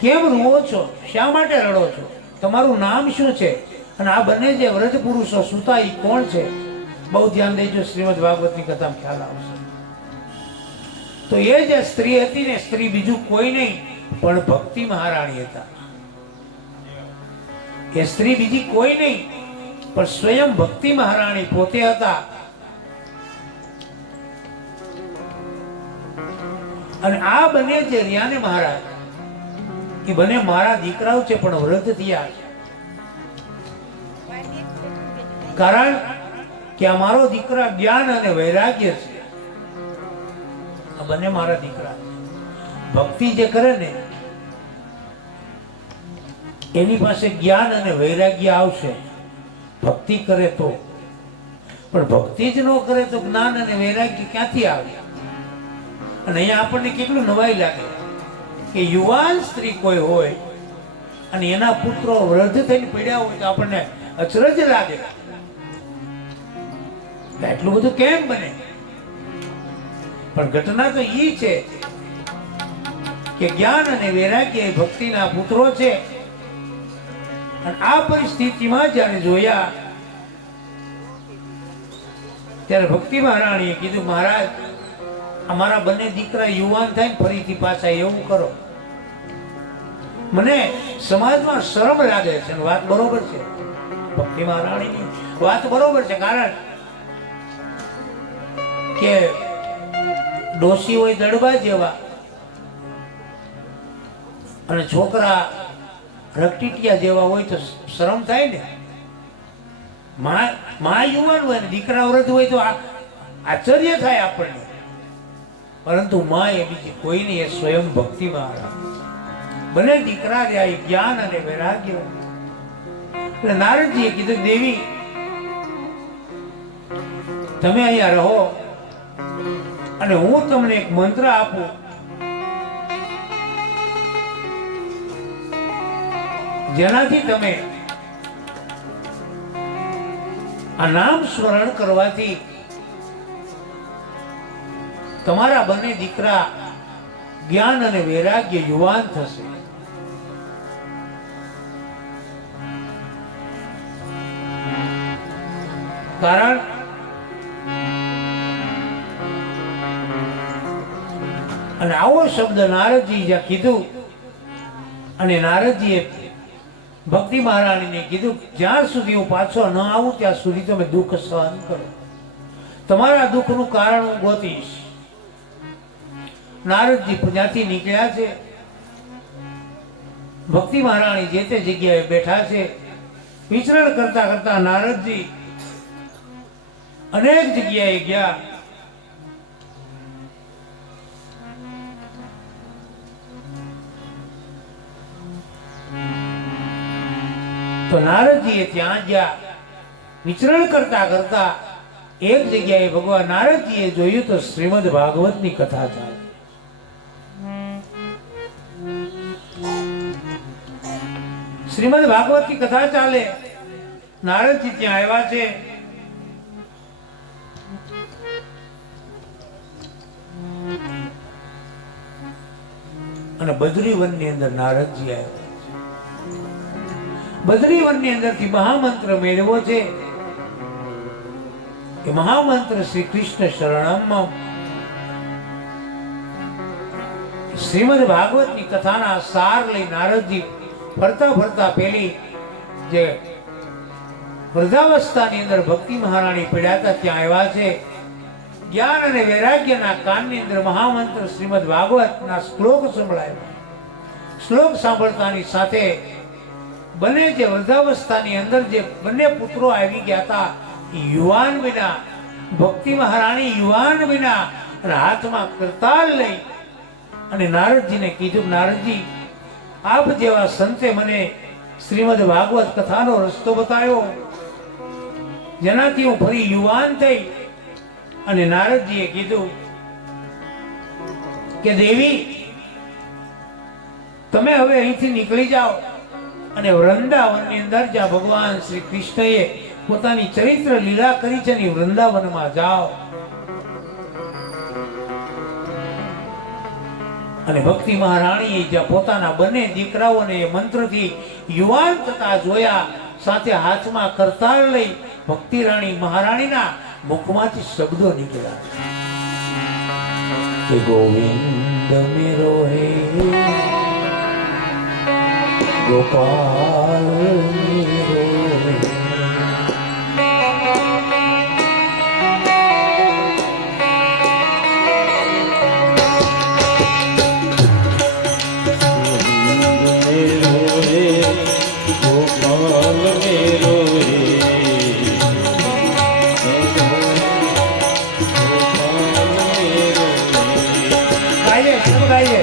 કેમ રૂઓ છો, શા માટે રડો છો, તમારું નામ શું છે, અને આ બંને જે વૃદ્ધ પુરુષો સુતા એ કોણ છે? બહુ ધ્યાન દેજો, શ્રીમદ ભાગવતની કથામાં ખ્યાલ આવશે. તો એ જે સ્ત્રી હતી ને, સ્ત્રી બીજું કોઈ નહીં પણ ભક્તિ મહારાણી હતા. એ સ્ત્રી બીજી કોઈ નહીં પણ સ્વયં ભક્તિ મહારાણી પોતે હતા. અને આ બંને જે રહ્યા ને મહારાજ, એ બંને મારા દીકરાઓ છે પણ વૃદ્ધ થયા છે. કારણ કે અમારો દીકરા જ્ઞાન અને વૈરાગ્ય છે. આ બંને મારા દીકરા છે. ભક્તિ જે કરે ને એની પાસે જ્ઞાન અને વૈરાગ્ય આવશે, ભક્તિ કરે તો. પણ ભક્તિ જ ન કરે તો જ્ઞાન અને વૈરાગ્ય ક્યાંથી આવે? અને અહીંયા આપણને કેટલું નવાઈ લાગે કે યુવાન સ્ત્રી કોઈ હોય અને એના પુત્રો વૃદ્ધ થઈને પડ્યા હોય તો આપણને અચરજ લાગે. એટલું બધું કેમ બને? પણ ઘટના તો એ છે કે જ્ઞાન અને વૈરાગ્ય એ ભક્તિના પુત્રો છે. અને આ પરિસ્થિતિમાં જ્યારે જોયા ત્યારે ભક્તિ મહારાણીએ કીધું, મહારાજ અમારા બંને દીકરા યુવાન થાય ને ફરીથી પાછા એવું કરો. મને સમાજમાં શરમ લાગે છે. વાત બરોબર છે, ભક્તિ મહારાણીની વાત બરોબર છે. કારણ કે ડોશી હોય દડબા જેવા અને છોકરા રકટીટિયા જેવા હોય તો શરમ થાય ને. માં યુવાન હોય ને દીકરા વૃદ્ધ હોય તો આશ્ચર્ય થાય આપણને. પરંતુ માં એ બીજી કોઈ નહીં, એ સ્વયં ભક્તિ મહારાણી. બંને દીકરા રહ્યા એ જ્ઞાન અને વૈરાગ્ય. એટલે નારદજીએ કીધું, દેવી તમે અહીંયા રહો અને હું તમને એક મંત્ર આપું. જેનાથી તમે આ નામ સ્મરણ કરવાથી તમારા બંને દીકરા જ્ઞાન અને વૈરાગ્ય યુવાન થશે. કારણ અને આવો શબ્દ નારદજી જ્યાં કીધું અને નારદજીએ ભક્તિ મહારાણીને કીધું, જ્યાં સુધી હું પાછો ન આવું ત્યાં સુધી તમે દુઃખ સહન કરો. તમારા દુઃખનું કારણ હું ગોતીશ. નારદજી ત્યાંથી નીકળ્યા છે. ભક્તિ મહારાણી જે તે જગ્યાએ બેઠા છે. વિચરણ કરતા કરતા નારદજી અનેક જગ્યાએ ગયા. તો નારદજીએ ત્યાં ગયા. વિચરણ કરતા કરતા એક જગ્યાએ ભગવાન નારદજીએ જોયું તો શ્રીમદ ભાગવતની કથા ચાલે. શ્રીમદ ભાગવતની કથા ચાલે. નારદજી ત્યાં આવ્યા છે. અને બદ્રીવનની અંદર નારદજી આવ્યા. બદ્રીવનની અંદરથી મહામંત્ર મેળવ્યો છે. એ મહામંત્ર શ્રી કૃષ્ણ શરણમ. શ્રીમદ ભાગવતની કથાના સાર લઈ નારદજી ફરતા ફરતા પેલી જે વૃદ્ધાવસ્થાની અંદર ભક્તિ મહારાણી પીડ્યા હતા ત્યાં આવ્યા છે. જ્ઞાન અને વૈરાગ્યના કાનની અંદર મહામંત્ર શ્રીમદ ભાગવતના શ્લોક સંભળાયા. શ્લોક સાંભળતાની સાથે બંને જે વૃદ્ધાવસ્થાની અંદર જે બંને પુત્રો આવી ગયા હતા યુવાન વિના, ભક્તિ મહારાણી યુવાન વિના, અને હાથમાં કરતાલ લઈ અને નારદજીને કીધું, નારદજી આપ જેવા સંતે મને શ્રીમદ ભાગવત કથાનો રસ્તો બતાવ્યો જેનાથી હું ફરી યુવાન થઈ. અને નારદજીએ કીધું કે દેવી તમે હવે અહીંથી નીકળી જાઓ અને વૃંદાવનની અંદર જ્યાં ભગવાન શ્રી કૃષ્ણએ પોતાની ચરિત્ર લીલા કરી છે ને વૃંદાવનમાં જાઓ અને ભક્તિ મહારાણીએ જ્યાં પોતાના બંને દીકરાઓને એ મંત્રથી યુવાન થતા જોયા, સાથે હાથમાં કરતાળ લઈ ભક્તિ રાણી મહારાણીના મુખમાંથી શબ્દો નીકળ્યા કે ગોવિંદ મેરો હે ગોપાલ મેરો હે. ગાઈએ, શું ગાઈએ?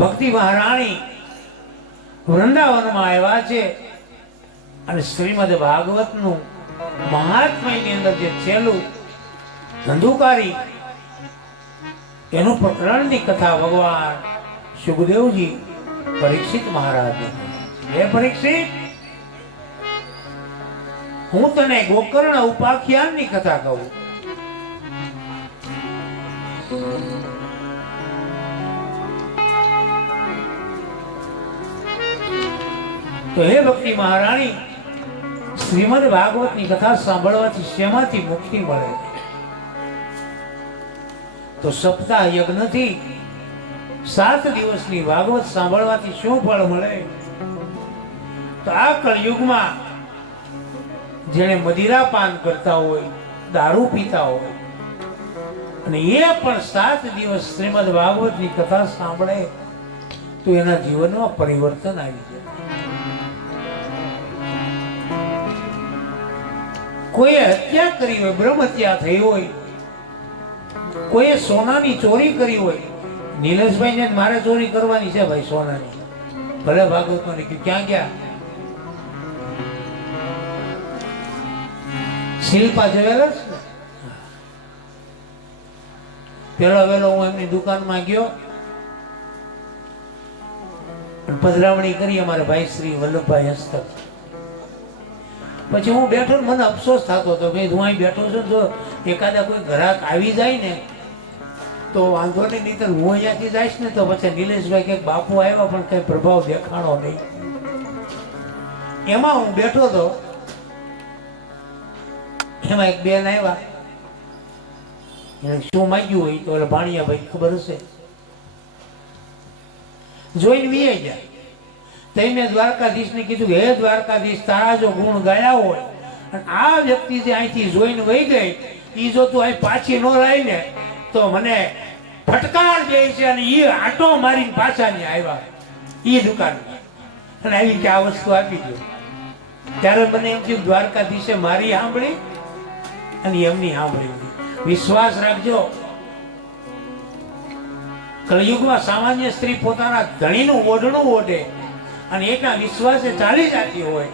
ભક્તિ મહારાણી વૃંદાવનમાં આવ્યા છે અને શ્રીમદ ભાગવતનું મહાત્મ્યની અંદર જે છેલ્લું ધંધુકારી એનું પ્રકરણની કથા ભગવાન સુખદેવજી પરીક્ષિત મહારાજને હે પરીક્ષિત, હું તને ગોકર્ણ ઉપાખ્યાનની કથા કહું. તો હે ભક્તિ મહારાણી, શ્રીમદ ભાગવતની કથા સાંભળવાથી શેમાંથી મુક્તિ મળે? તો સપ્તાહ યજ્ઞથી 7 દિવસની ભાગવત સાંભળવાથી શું ફળ મળે? તો આ કળયુગમાં જેણે મદિરા પાન કરતા હોય, દારૂ પીતા હોય અને એ પણ 7 દિવસ શ્રીમદ ભાગવતની કથા સાંભળે તો એના જીવનમાં પરિવર્તન આવી જાય. કોઈએ હત્યા કરી હોય, બ્રહ્મ હત્યા થઈ હોય, કોઈએ સોનાની ચોરી કરી હોય. નિલેશભાઈને મારે ચોરી કરવાની છે ભાઈ સોનાની, ભલે ભાગવતમાં લખ્યું. ક્યાં ગયા? શિલ્પા જ્વેલર્સ. પેલો વેલો હું એમની દુકાનમાં ગયો, પધરામણી કરી અમારા ભાઈ શ્રી વલ્લભભાઈ હસ્તક. પછી હું બેઠો ને મને અફસોસ થતો હતો કે હું અહીં બેઠો છું, જો એકાદા કોઈ ગ્રાહક આવી જાય ને તો વાંધો નહીં, નહીં તો હું અહીંયાથી જઈશ ને તો પછી નિલેશભાઈ કે બાપુ આવ્યા પણ કઈ પ્રભાવ દેખાણો નહીં. એમાં હું બેઠો હતો, એમાં એક બેન આવ્યા, એને શું માંગ્યું હોય તો ભાણિયા ભાઈ ખબર હશે, જોઈને વીઆઈ જાય. તેને દ્વારકાધીશને કીધું કે હે દ્વારકાધીશ, તારા જો ગુણ ગાયા હોય અને આ વ્યક્તિ જે અહીંથી જોઈને વહી ગઈ એ જો તું અહીં પાછી ન લાવી ને તો મને ફટકાર દે છે. અને એ આટો મારીને પાછા નહીં આવ્યા એ દુકાન અને આવી કે આ વસ્તુ આપી દો. ત્યારે મને એમ થયું દ્વારકાધીશે મારી સાંભળી અને એમની સાંભળી. વિશ્વાસ રાખજો, કળયુગમાં સામાન્ય સ્ત્રી પોતાના ધણીનું ઓઢણું ઓઢે અને એના વિશ્વાસે ચાલી જતી હોય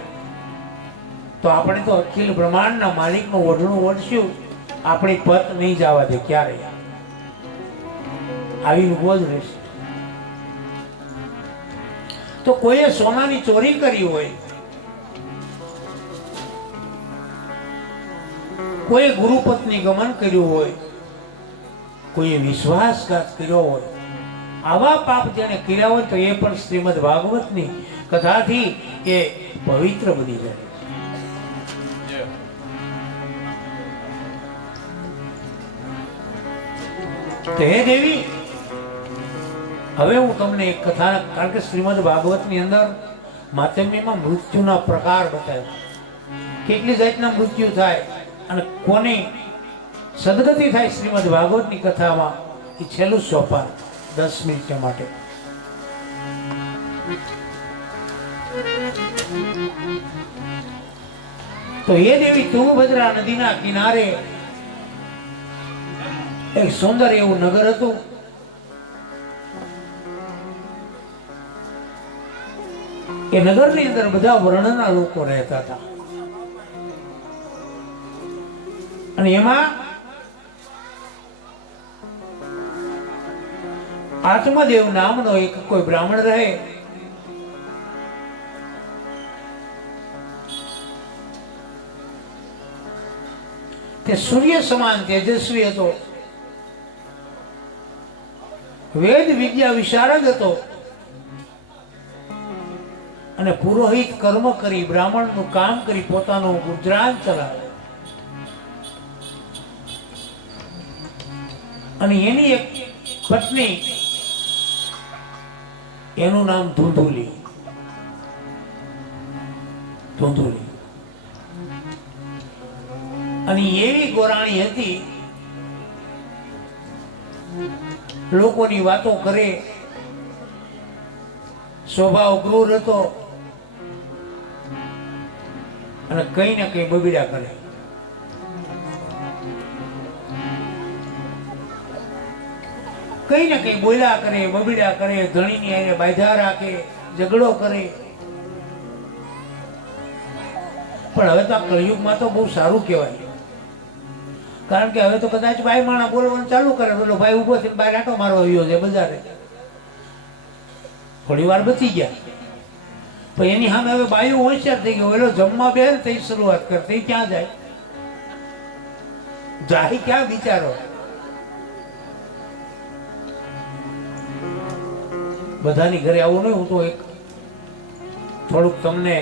તો આપણે તો અખિલ બ્રહ્માંડના માલિકનું ઓઢણું ઓઢશું, આપણી પત નહીં જવા દે ક્યારે, આવી ઉભો જ રહેશે. તો કોઈએ સોનાની ચોરી કરી હોય, કોઈએ ગુરુપત્ની ગમન કર્યું હોય, કોઈએ વિશ્વાસઘાત કર્યો હોય, આવા પાપ જેને કર્યા હોય તો એ પણ શ્રીમદ ભાગવતની કથાથી એ પવિત્ર બની જાય. તો હે દેવી, હવે હું તમને એક કથા, કારણ કે શ્રીમદ ભાગવતની અંદર માતમ્યમાં મૃત્યુના પ્રકાર બતાવ્યા, કેટલી જાતના મૃત્યુ થાય અને કોની સદગતિ થાય શ્રીમદ ભાગવતની કથામાં. એ છેલ્લું સોપાન 10 મિનિટ માટે. તો એ દેવી તુંગભદ્રા નદીના કિનારે એક સુંદર એવું નગર હતું. એ નગરની અંદર બધા વર્ણના લોકો રહેતા હતા અને એમાં આત્મદેવ નામનો એક કોઈ બ્રાહ્મણ રહે. તે સૂર્ય સમાન તેજસ્વી હતો, વેદ વિદ્યા વિશારદ હતો અને પુરોહિત કર્મ કરી બ્રાહ્મણનું કામ કરી પોતાનું ગુજરાન ચલાવે. અને એની એક પત્ની, એનું નામ ધુંધુલી. અને એવી ગોરાણી હતી, લોકોની વાતો કરે, સ્વભાવ ક્રૂર હતો અને કઈ ને કઈ બબીડા કરે. કઈ ને કઈ બોલ્યા કરે, બબીડા કરે, ધણીની આરે બાધા રાખે, ઝઘડો કરે. પણ હવે તો આ કળયુગમાં તો બહુ સારું કહેવાય, કારણ કે હવે તો કદાચ ભાઈ માણા બોલવાનું ચાલુ કરે, બોલો ભાઈ ઉભો થઈને બહાર આંટો મારવા આવ્યો છે બજારે, થોડી વાર બચી ગયા. પણ એની સામે હવે બાયું હોશિયાર થઈ ગયો, એલો જમવા બે ને તઈ શરૂઆત કરતી, ક્યાં જાય ક્યાં વિચારો. બધાની ઘરે આવું નહીં, હું તો એક થોડુંક તમને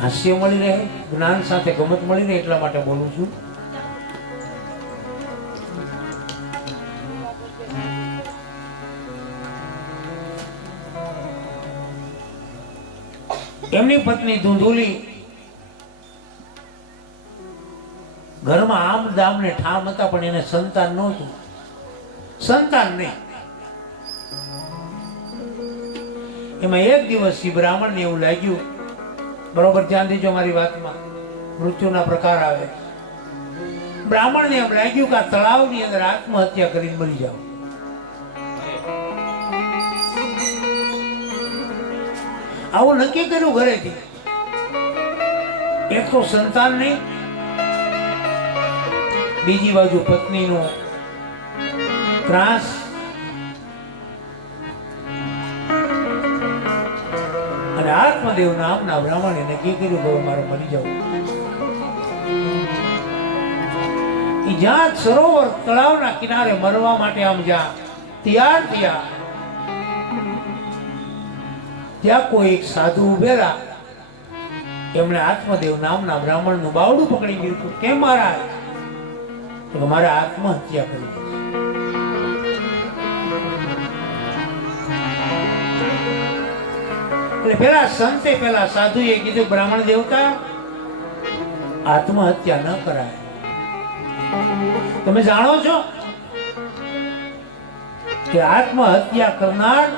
હાસ્ય મળી રહે, જ્ઞાન સાથે ગમત મળી રહે એટલા માટે બોલું છું. એમની પત્ની ધુંધુલી ઠામ ને ઠામ હતા, પણ એને સંતાન નહોતું. સંતાન નહીં. એમાં એક દિવસ એ બ્રાહ્મણને એવું લાગ્યું, બરોબર ધ્યાન દેજો મારી વાતમાં, મૃત્યુના પ્રકાર આવે. બ્રાહ્મણને એમ લાગ્યું કે આ તળાવની અંદર આત્મહત્યા કરીને મરી જાવ. આવું નક્કી કર્યું ઘરેથી. એક તો સંતાન નહીં, બીજી બાજુ પત્નીનો ત્રાસ, અને આત્મદેવ નામના બ્રાહ્મણે નક્કી કર્યું કે મારે મરી જવું. ઈ જ્યાં સરોવર તળાવના કિનારે મરવા માટે આમ જ્યાં તૈયાર થયા, ત્યાં કોઈ એક સાધુ ઉભેલા. એમણે આત્મદેવ નામના બ્રાહ્મણનું બાવડું પકડી લીધું. કેમ મહારાજ? તો કે મારે આત્મહત્યા કરી. એટલે પેલા સંતે પેલા સાધુએ કીધું, બ્રાહ્મણ દેવતા, આત્મહત્યા ન કરાય. તમે જાણો છો કે આત્મહત્યા કરનાર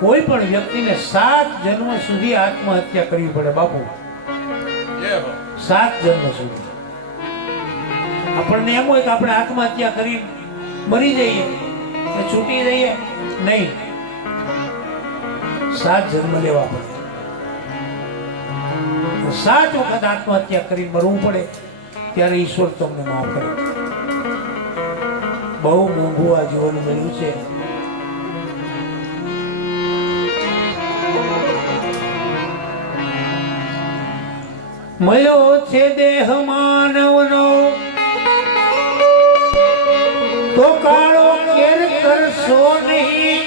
કોઈ પણ વ્યક્તિને 7 જન્મ સુધી આત્મહત્યા કરવી પડે. બાપુ, 7 જન્મ સુધી. આપણને એમ હોય કે આપણે આત્મહત્યા કરી મરી જઈએ, છૂટી જઈએ, નહીં. 7 જન્મ લેવા પડે. 7 વખત આત્મહત્યા કરી મરવું પડે, ત્યારે ઈશ્વર તમને માફ કરે. બહુ મોંઘું આ જીવન મળ્યું છે. મળ્યો છે દેહ માનવનો, તો કાળો કેર કરશો નહીં.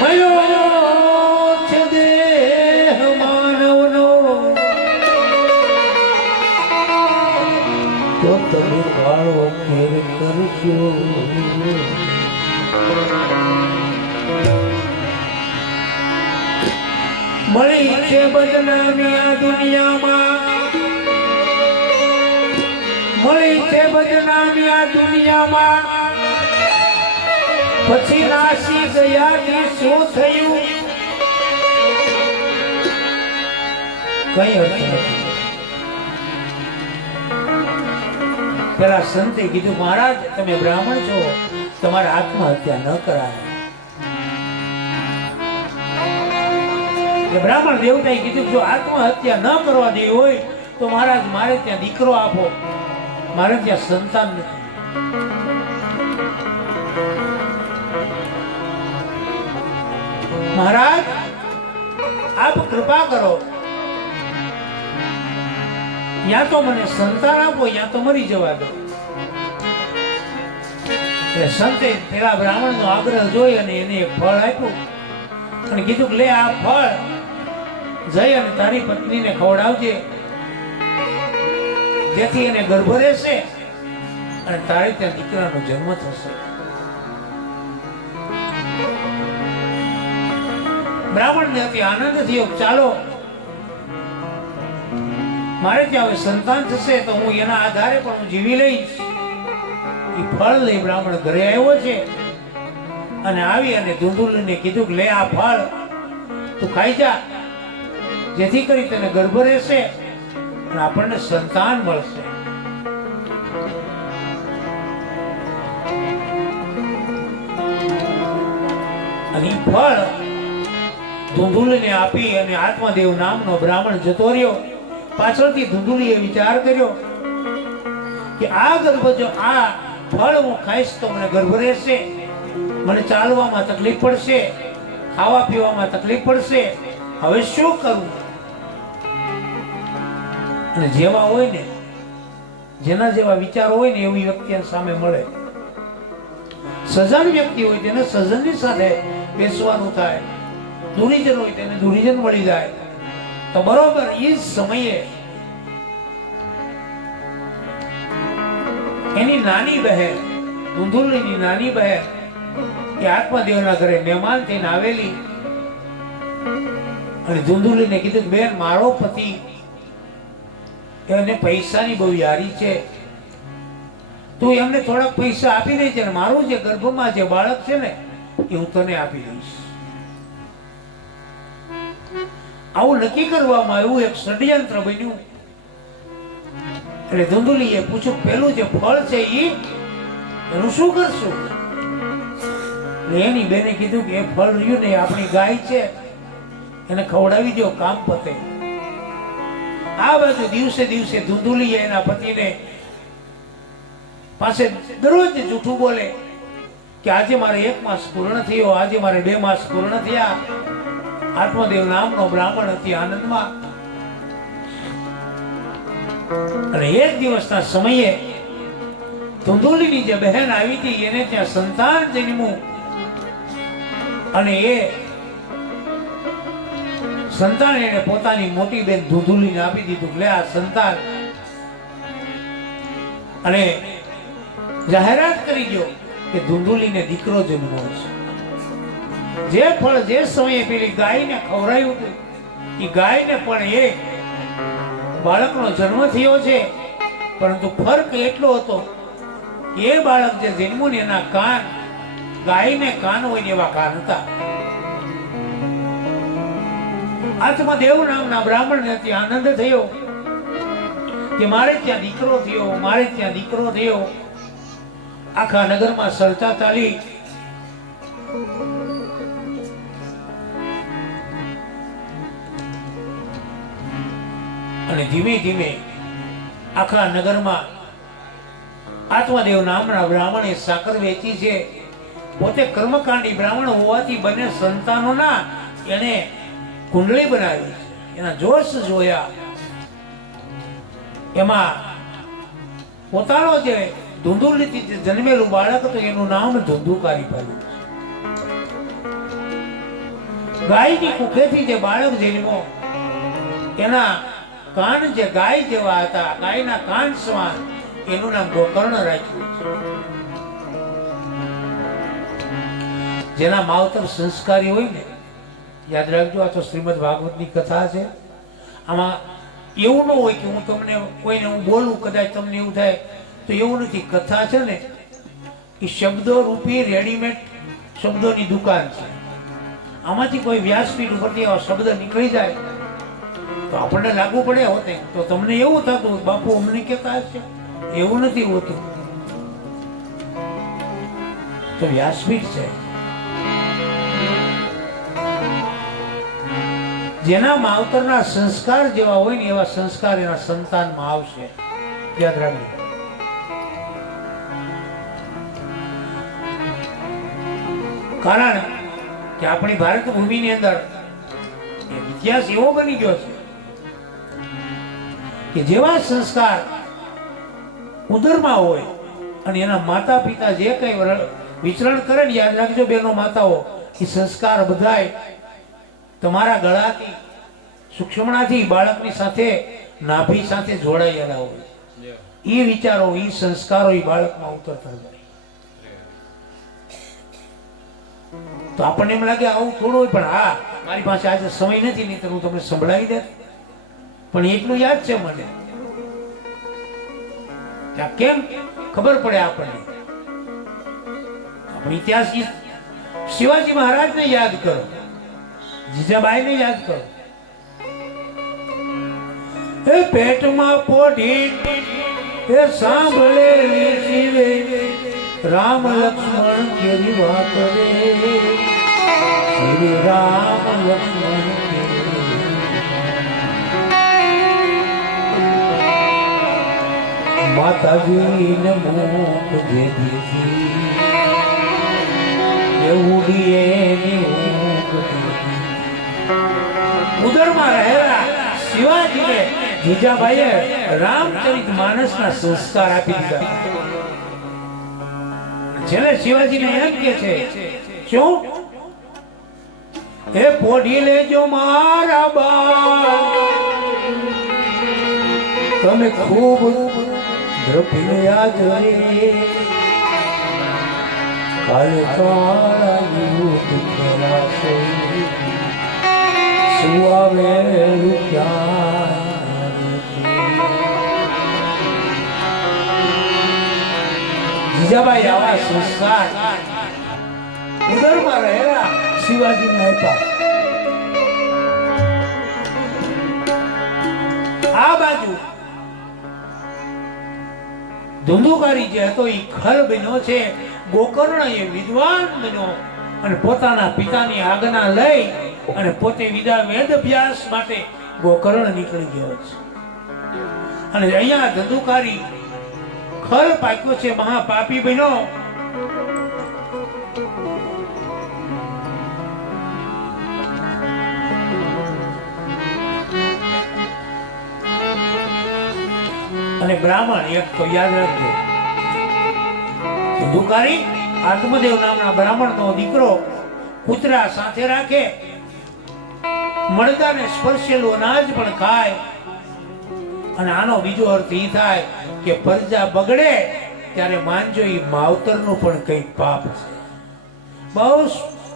મળ્યો છે દેહ માનવનો, તો તમે કાળો કેર કરશો. મળી છે બદનામી આ દુનિયામાં, મળી છે બદનામી આ દુનિયામાં. પછી નાસી ગયા શું થયું? કઈ અર્થ નથી. પેલા સંતે કીધું, મહારાજ તમે બ્રાહ્મણ છો, તમારે આત્મહત્યા ન કરાય. બ્રાહ્મણ દેવતાએ કીધું, જો આત્મહત્યા ન કરવા દેવી હોય તો મહારાજ મારે ત્યાં દીકરો આપો, મારે ત્યાં સંતાન નથી. મહારાજ આપ કૃપા કરો, યા તો મને સંતાન આપો, યા તો મરી જવા દો. સંતે પેલા બ્રાહ્મણ નો આગ્રહ જોઈ અને એને એક ફળ આપ્યું અને કીધું કે લે આ ફળ જઈ અને તારી પત્નીને ખવડાવજે, જેથી એને ગર્ભ રહેશે અને તારે ત્યાં દીકરાનો જન્મ થશે. બ્રાહ્મણને અતિ આનંદ થયો, ચાલો મારે ત્યાં હવે સંતાન થશે તો હું એના આધારે પણ હું જીવી લઈશ. એ ફળ લઈ બ્રાહ્મણ ઘરે આવ્યો છે અને આવી અને ધુંધુલીને કીધું કે લે આ ફળ તું ખાઈ જા, જેથી કરી તને ગર્ભ રહેશે અને આપણને સંતાન મળશે. અને ફળ ધુંધુલીને આપી અને આત્મદેવ નામનો બ્રાહ્મણ જતો રહ્યો. પાછળથી ધુંધુલીએ વિચાર કર્યો કે આ ગર્ભ જો આ ફળ હું ખાઈશ તો મને ગર્ભ રહેશે, મને ચાલવામાં તકલીફ પડશે, ખાવા પીવામાં તકલીફ પડશે, હવે શું કરવું? અને જેવા હોય ને, જેના જેવા વિચારો હોય ને એવી વ્યક્તિ સામે મળે. સજ્જન વ્યક્તિ હોય તેને સજ્જનની સાથે બેસવાનું થાય, દુરીજન હોય તેને દુરીજન મળી જાય. તો બરોબર એ જ સમયે એની નાની બહેન, ધુંધુલીની નાની બહેન એ આત્મદેવના ઘરે મહેમાન થઈને આવેલી અને ધુંધુલીને કીધું, બેન મારો પતિ એને પૈસાની બહુ યારી છે, તું એમને થોડાક પૈસા આપી દે છે ને મારું જે ગર્ભમાં જે બાળક છે ને એ હું તને આપી દઈશ. આવું નક્કી કરવામાં આવ્યું, એક ષડયંત્ર બન્યું. એટલે ધુંધુલીએ પૂછ્યું પેલું જે ફળ છે એનું શું કરશું? એટલે એની બેને કીધું કે એ ફળ રહ્યું ને આપણી ગાય છે એને ખવડાવી દો, કામ પતે. આ બાજુ દિવસે દિવસે ધુંધુલી એના પતિને પાસે દરરોજ જૂઠું બોલે કે આજે મારે 1 માસ પૂર્ણ થયો, આજે મારે 2 માસ પૂર્ણ થયા. આત્મદેવ નામનો બ્રાહ્મણ હતી આનંદમાં. અને એક દિવસના સમયે ધુંધુલીની જે બહેન આવી હતી એને ત્યાં સંતાન જન્મ્યું. અને એ સંતાન એને પોતાની મોટી બેન ધુંધુલીને આપી દીધું, લે આ સંતાન. અને જાહેરાત કરી દો કે ધુંધુલીને દીકરો જન્મ્યો છે. જે ફળ જે સમયે પેલી ગાયને ખવડાવ્યું હતું એ ગાયને પણ એ બાળકનો જન્મ થયો છે, પરંતુ ફરક એટલો હતો કે એ બાળક જે જન્મ્યું ને એના કાન, ગાયને કાન હોય ને એવા કાન હતા. આત્મદેવ નામના બ્રાહ્મણને ત્યાં આનંદ થયો કે મારે ત્યાં દીકરો થયો, મારે ત્યાં દીકરો થયો. આખા નગરમાં ચર્ચા ચાલી. અને ધીમે ધીમે આખા નગરમાં આત્મદેવ નામના બ્રાહ્મણે સાકર વેચી છે. પોતે કર્મકાંડી બ્રાહ્મણ હોવાથી બંને સંતાનોના એને કુંડળી બનાવી, એના જોશ જોયા. એમાં પોતાનો જે ધુંધુલીથી જે જન્મેલું બાળક હતું એનું નામ ધુંધુકારી પાડ્યું. ગાયની કુખેથી જે બાળક જન્મ્યો એના કાન જે ગાય જેવા હતા, ગાયના કાન સમાન, એનું નામ ગોકર્ણ રાખ્યું. જેના માવતર સંસ્કારી હોય ને, યાદ રાખજો આ તો શ્રીમદ ભાગવતની કથા છે. આમાં એવું ન હોય કે હું તમને કોઈને હું બોલું કદાચ તમને એવું થાય, તો એવું નથી. કથા છે ને એ શબ્દો રૂપી રેડીમેડ શબ્દોની દુકાન છે. આમાંથી કોઈ વ્યાસપીઠ ઉપરથી આવા શબ્દ નીકળી જાય તો આપણને લાગુ પડે હોતે તો તમને એવું થતું બાપુ અમને કહેતા હશે, એવું નથી હોતું. તો વ્યાસપીઠ છે. જેના માવતરના સંસ્કાર જેવા હોય ને એવા સંસ્કાર એના સંતાનમાં આવશે. યાદ રાખજો. કારણ કે આપણી ભારત ભૂમિની અંદર ઇતિહાસ એવો બની ગયો છે કે જેવા સંસ્કાર ઉદરમાં હોય અને એના માતા પિતા જે કઈ વિચરણ કરે ને, યાદ રાખજો બેનો માતાઓ, એ સંસ્કાર બધાય તમારા ગળાથી સૂક્ષ્મણાથી બાળકની સાથે નાભી સાથે જોડાયેલા હોય. એ વિચારો, એ સંસ્કારો એ બાળકમાં ઉતરતા જાય. તો આપણને એમ લાગે આવું થોડું હોય, પણ હા મારી પાસે આજે સમય નથી, નહીં તો હું તમને સંભળાવી દે. પણ એટલું યાદ છે મને કેમ ખબર પડે આપણને. આપણો ઇતિહાસ શિવાજી મહારાજને યાદ કરો, જીજાબાઈને યાદ કરો. એ પેટમાં પોઢી એ સાંભળેલી શિવે રામ લક્ષ્મણ કેરી વાત રે, શ્રી રામ લક્ષ્મણ માતાજીને મુખ જે દીધી એવડી એની ઊંઘ દીધી. ઉદરમાં રહેલા શિવાજીને જીજાબાઈએ રામચરિત માનસના સંસ્કાર આપી દીધા. છેલ્લે શિવાજીને એમ કે છે શું એ પોઢી લેજો મારા બા, તમે ખૂબ દ્રપીને યાદ રે, કાલે કાળા યુદ્ધ કરાશે, સુવાવે રૂપિયા જીજાબાઈ આવા સંસ્કાર ઉદરમાં રહેલા શિવાજીને આપ્યા. આ બાજુ ધુંધુકારી જે હતો એ ખર બન્યો છે. ગોકર્ણ એ વિદ્વાન બન્યો અને પોતાના પિતાની આજ્ઞા લઈ અને પોતે વેદ અભ્યાસ માટે ગોકર્ણ નીકળી ગયો છે. અને અહીંયા ધંધુકારી ખર પાક્યો છે, મહાપાપી બન્યો. અને બ્રાહ્મણ એક તો યાદ રાખજો, ધંધુકારી આત્મદેવ નામના બ્રાહ્મણનો દીકરો કૂતરા સાથે રાખે, મળદાને સ્પર્શેલું અનાજ પણ ખાય. અને આનો બીજો અર્થ એ થાય કે પ્રજા બગડે ત્યારે માનજો એ માવતરનું પણ કંઈક પાપ છે. બહુ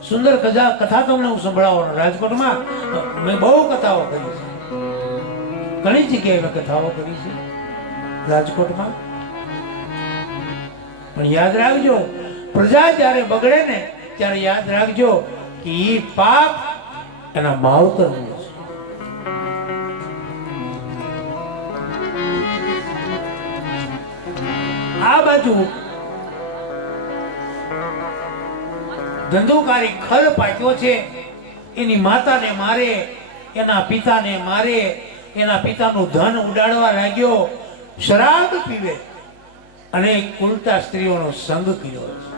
સુંદર કથા તમને હું સંભળાવવાનો. રાજકોટમાં મેં બહુ કથાઓ કરી છે, ઘણી જગ્યાએ મેં કથાઓ કરી છે રાજકોટમાં. પણ યાદ રાખજો, પ્રજા જ્યારે બગડે ને ત્યારે યાદ રાખજો કે એ પાપ એના માવતરનું છે. આ બાજુ ધંધુકારી ખલ પાક્યો છે. એની માતાને મારે, એના પિતાને મારે, એના પિતાનું ધન ઉડાડવા લાગ્યો, શરાબ પીવે અને ઉલટા સ્ત્રીઓનો સંગ કર્યો છે.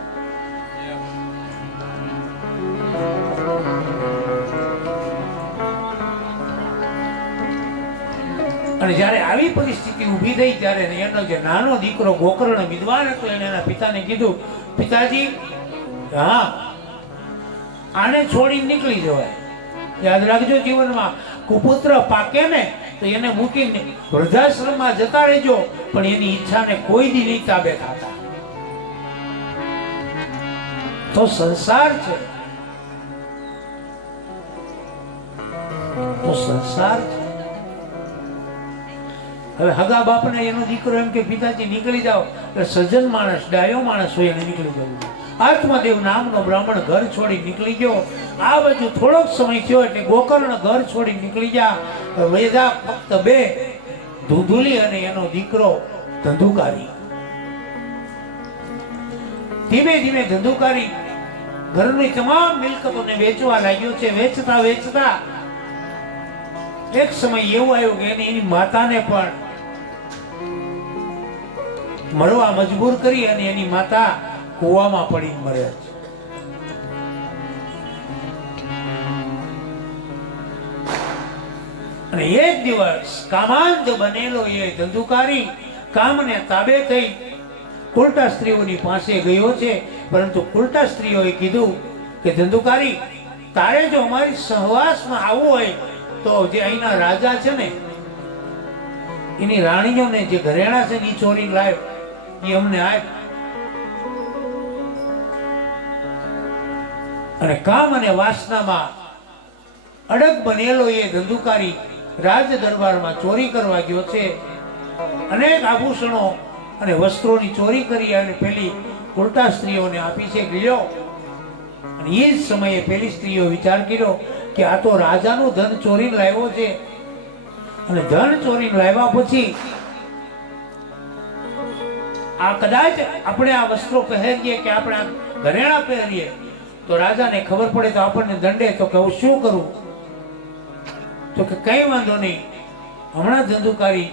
અને જ્યારે આવી પરિસ્થિતિ ઊભી થઈ ત્યારે એનો જે નાનો દીકરો ગોકર્ણ વિદ્વાન હતો એને એના પિતાને કીધું, પિતાજી હા આને છોડીને નીકળી જવાય. યાદ રાખજો, જીવનમાં કુપુત્ર પાકે ને તો એને મૂકીને વૃદ્ધાશ્રમમાં જતા રહેજો, પણ એની ઈચ્છાને કોઈ દી નહીં તાબે થતા. તો સંસાર છે, તો સંસાર છે. હવે હગા બાપને એનો દીકરો એમ કે પિતાજી નીકળી જાઓ, એટલે સજ્જન માણસ, ડાયો માણસ હોય એને નીકળી જવું. આત્મદેવ નામનો બ્રાહ્મણ ઘર છોડી નીકળી ગયો. આ બાજુ થોડોક સમય થયો એટલે ગોકર્ણ ઘર છોડી નીકળી ગયા. વેદા ફક્ત બે, ધુંધુલી અને એનો દીકરો ધંધુકારી. ધીમે ધીમે ધંધુકારી ઘરની તમામ મિલકતોને વેચવા લાગ્યો છે. વેચતા વેચતા એક સમય એવો આવ્યો કે એની માતાને પણ મરવા મજબૂર કરી અને એની માતા કૂવામાં પડી મરે છે. અને એક દિવસ કામાંધ બનેલો એ ધંધુકારી કામને તાબે થઈ ઉલટા સ્ત્રીઓની પાસે ગયો છે. પરંતુ ઉલટા સ્ત્રીઓએ કીધું કે ધંધુકારી, તારે જો અમારી સહવાસમાં આવવું હોય તો જે અહીંના રાજા છે ને એની રાણીઓને જે ઘરેણા છે ને એ ચોરી લાવ, એ અમને આપ. અને કામ અને વાસનામાં અડગ બનેલો એ ધંધુકારી રાજ દરબારમાં ચોરી કરવા ગયો છે. અનેક આભૂષણો અને વસ્ત્રોની ચોરી કરી અને પેલી ઉલટા સ્ત્રીઓને આપી છે. ગયો અને એ જ સમયે પેલી સ્ત્રીઓ વિચાર કર્યો કે આ તો રાજાનું ધન ચોરીને લાવ્યો છે. અને ધન ચોરીને લાવ્યા પછી આ કદાચ આપણે આ વસ્ત્રો પહેરીએ કે આપણે આ ઘરેણા પહેરીએ તો રાજાને ખબર પડે તો આપણને દંડે. તો કે હું શું કરું? તો કે કઈ વાંધો નહીં, હમણાં ધંધુકારી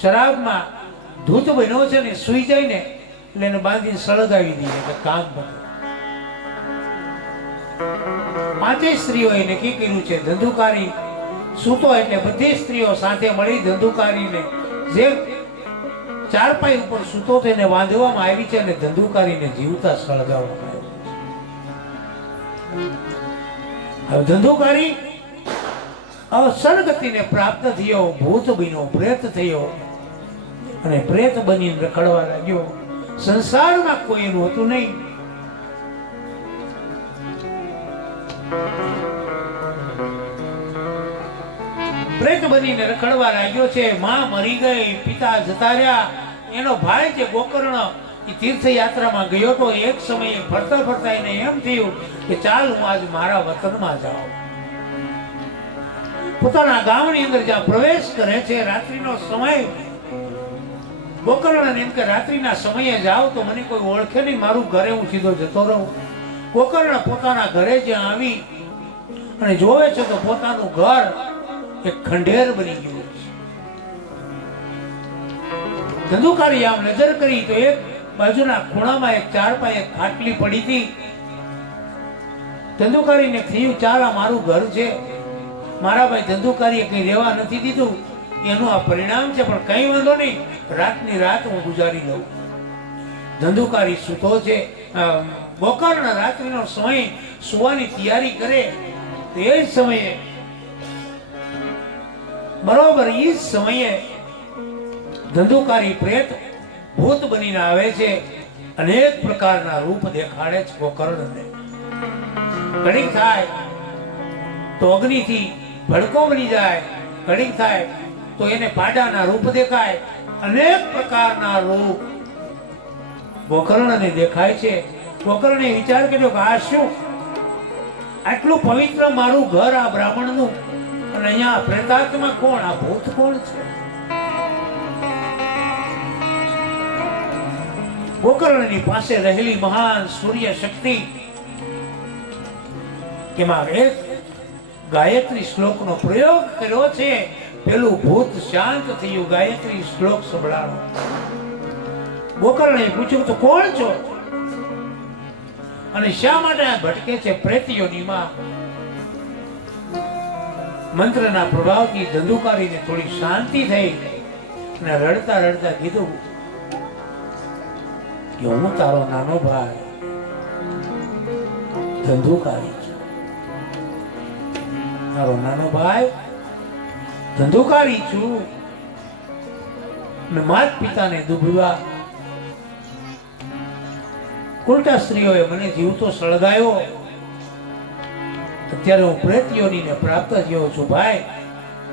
શરાબમાં ધૂત બન્યો છે ને, સુઈ જાય ને એટલે એને બાંધીને સળગાવી દઈએ કે કામ બને. પાંચેય સ્ત્રીઓએ નક્કી કર્યું છે ધંધુકારી સૂતો એટલે બધી સ્ત્રીઓ સાથે મળી ધંધુકારીને જે ચારપાઈ ઉપર સૂતો તેને બાંધવામાં આવી છે અને ધંધુકારીને જીવતા સળગાવવામાં આવી છે. હવે ધંધુકારી સદગતિને પ્રાપ્ત થયો, ભૂત બન્યો, પ્રેત થયો અને પ્રેત બનીને રખડવા લાગ્યો. સંસારમાં કોઈ એનું હતું નહીં. પ્રેત બનીને રખડવા લાગ્યો છે. માં મરી ગઈ, પિતા જતા રહ્યા. એનો ભાઈ જે ગોકર્ણ એ તીર્થયાત્રામાં ગયો તો એક સમયે ફરતા ફરતા એને એમ થયું કે ચાલ હું આજ મારા વતનમાં જાઉં. પોતાના ગામની અંદર જ્યાં પ્રવેશ કરે છે, રાત્રિનો સમય, ગોકર્ણને એમ કે રાત્રિના સમયે જાવ તો મને કોઈ ઓળખે નહીં, મારું ઘરે હું સીધો જતો રહું. ગોકર્ણ પોતાના ઘરે જ્યાં આવી અને જોવે છે તો પોતાનું ઘર એક ખંડેર બની ગયું છે. ધંધુકારી આમ નજર કરી તો એક બાજુના ખૂણામાં એક ચારપાઈ એક ખાટલી પડી હતી. ધંધુકારીને થયું ચાલ આ મારું ઘર છે, મારા ભાઈ ધંધુકારીએ કઈ રહેવા નથી દીધું, એનું આ પરિણામ છે, પણ કઈ વાંધો નહીં, રાતની રાત હું ગુજારી લઉં. ધંધુકારી સૂતો છે. ગોકર્ણ રાત્રિનો સમય સુવાની તૈયારી કરે તો એ જ સમયે બરોબર એ જ સમયે ધંધુકારી પ્રેત ભૂત બનીને આવે છે. અનેક પ્રકારના રૂપ દેખાડે છે ગોકર્ણને. ઘડીક થાય તો અગ્નિથી ભડકો બની જાય, ઘડીક થાય તો એને પાડાના રૂપ દેખાય. અનેક પ્રકારના રૂપ ગોકર્ણને દેખાય છે. ગોકર્ણે વિચાર કર્યો કે આ શું, આટલું પવિત્ર મારું ઘર આ બ્રાહ્મણનું, અને અહીંયા પ્રેતાત્મા કોણ, આ ભૂત કોણ છે? ગોકર્ણની પાસે રહેલી મહાન સૂર્ય શક્તિ, એમાં એક ગાયત્રી શ્લોકનો પ્રયોગ કર્યો છે. પેલું ભૂત શાંત થયું, ગાયત્રી શ્લોક સંભળાવો. ગોકર્ણે પૂછ્યું તો કોણ છો અને શા માટે આ ભટકે છે પ્રેતીઓનીમાં? મંત્રના પ્રભાવથી ધંધુકારીને થોડી શાંતિ થઈ અને રડતા રડતા કીધું કે હું તારો નાનો ભાઈ ધંધુકારી છું. તારો નાનો ભાઈ ધંધુકારી છું. મેં માત પિતાને દુભવ્યા, ઉલટા સ્ત્રીઓએ મને જીવતો સળગાયો, અત્યારે હું પ્રેત યોનીને પ્રાપ્ત થયો છું. ભાઈ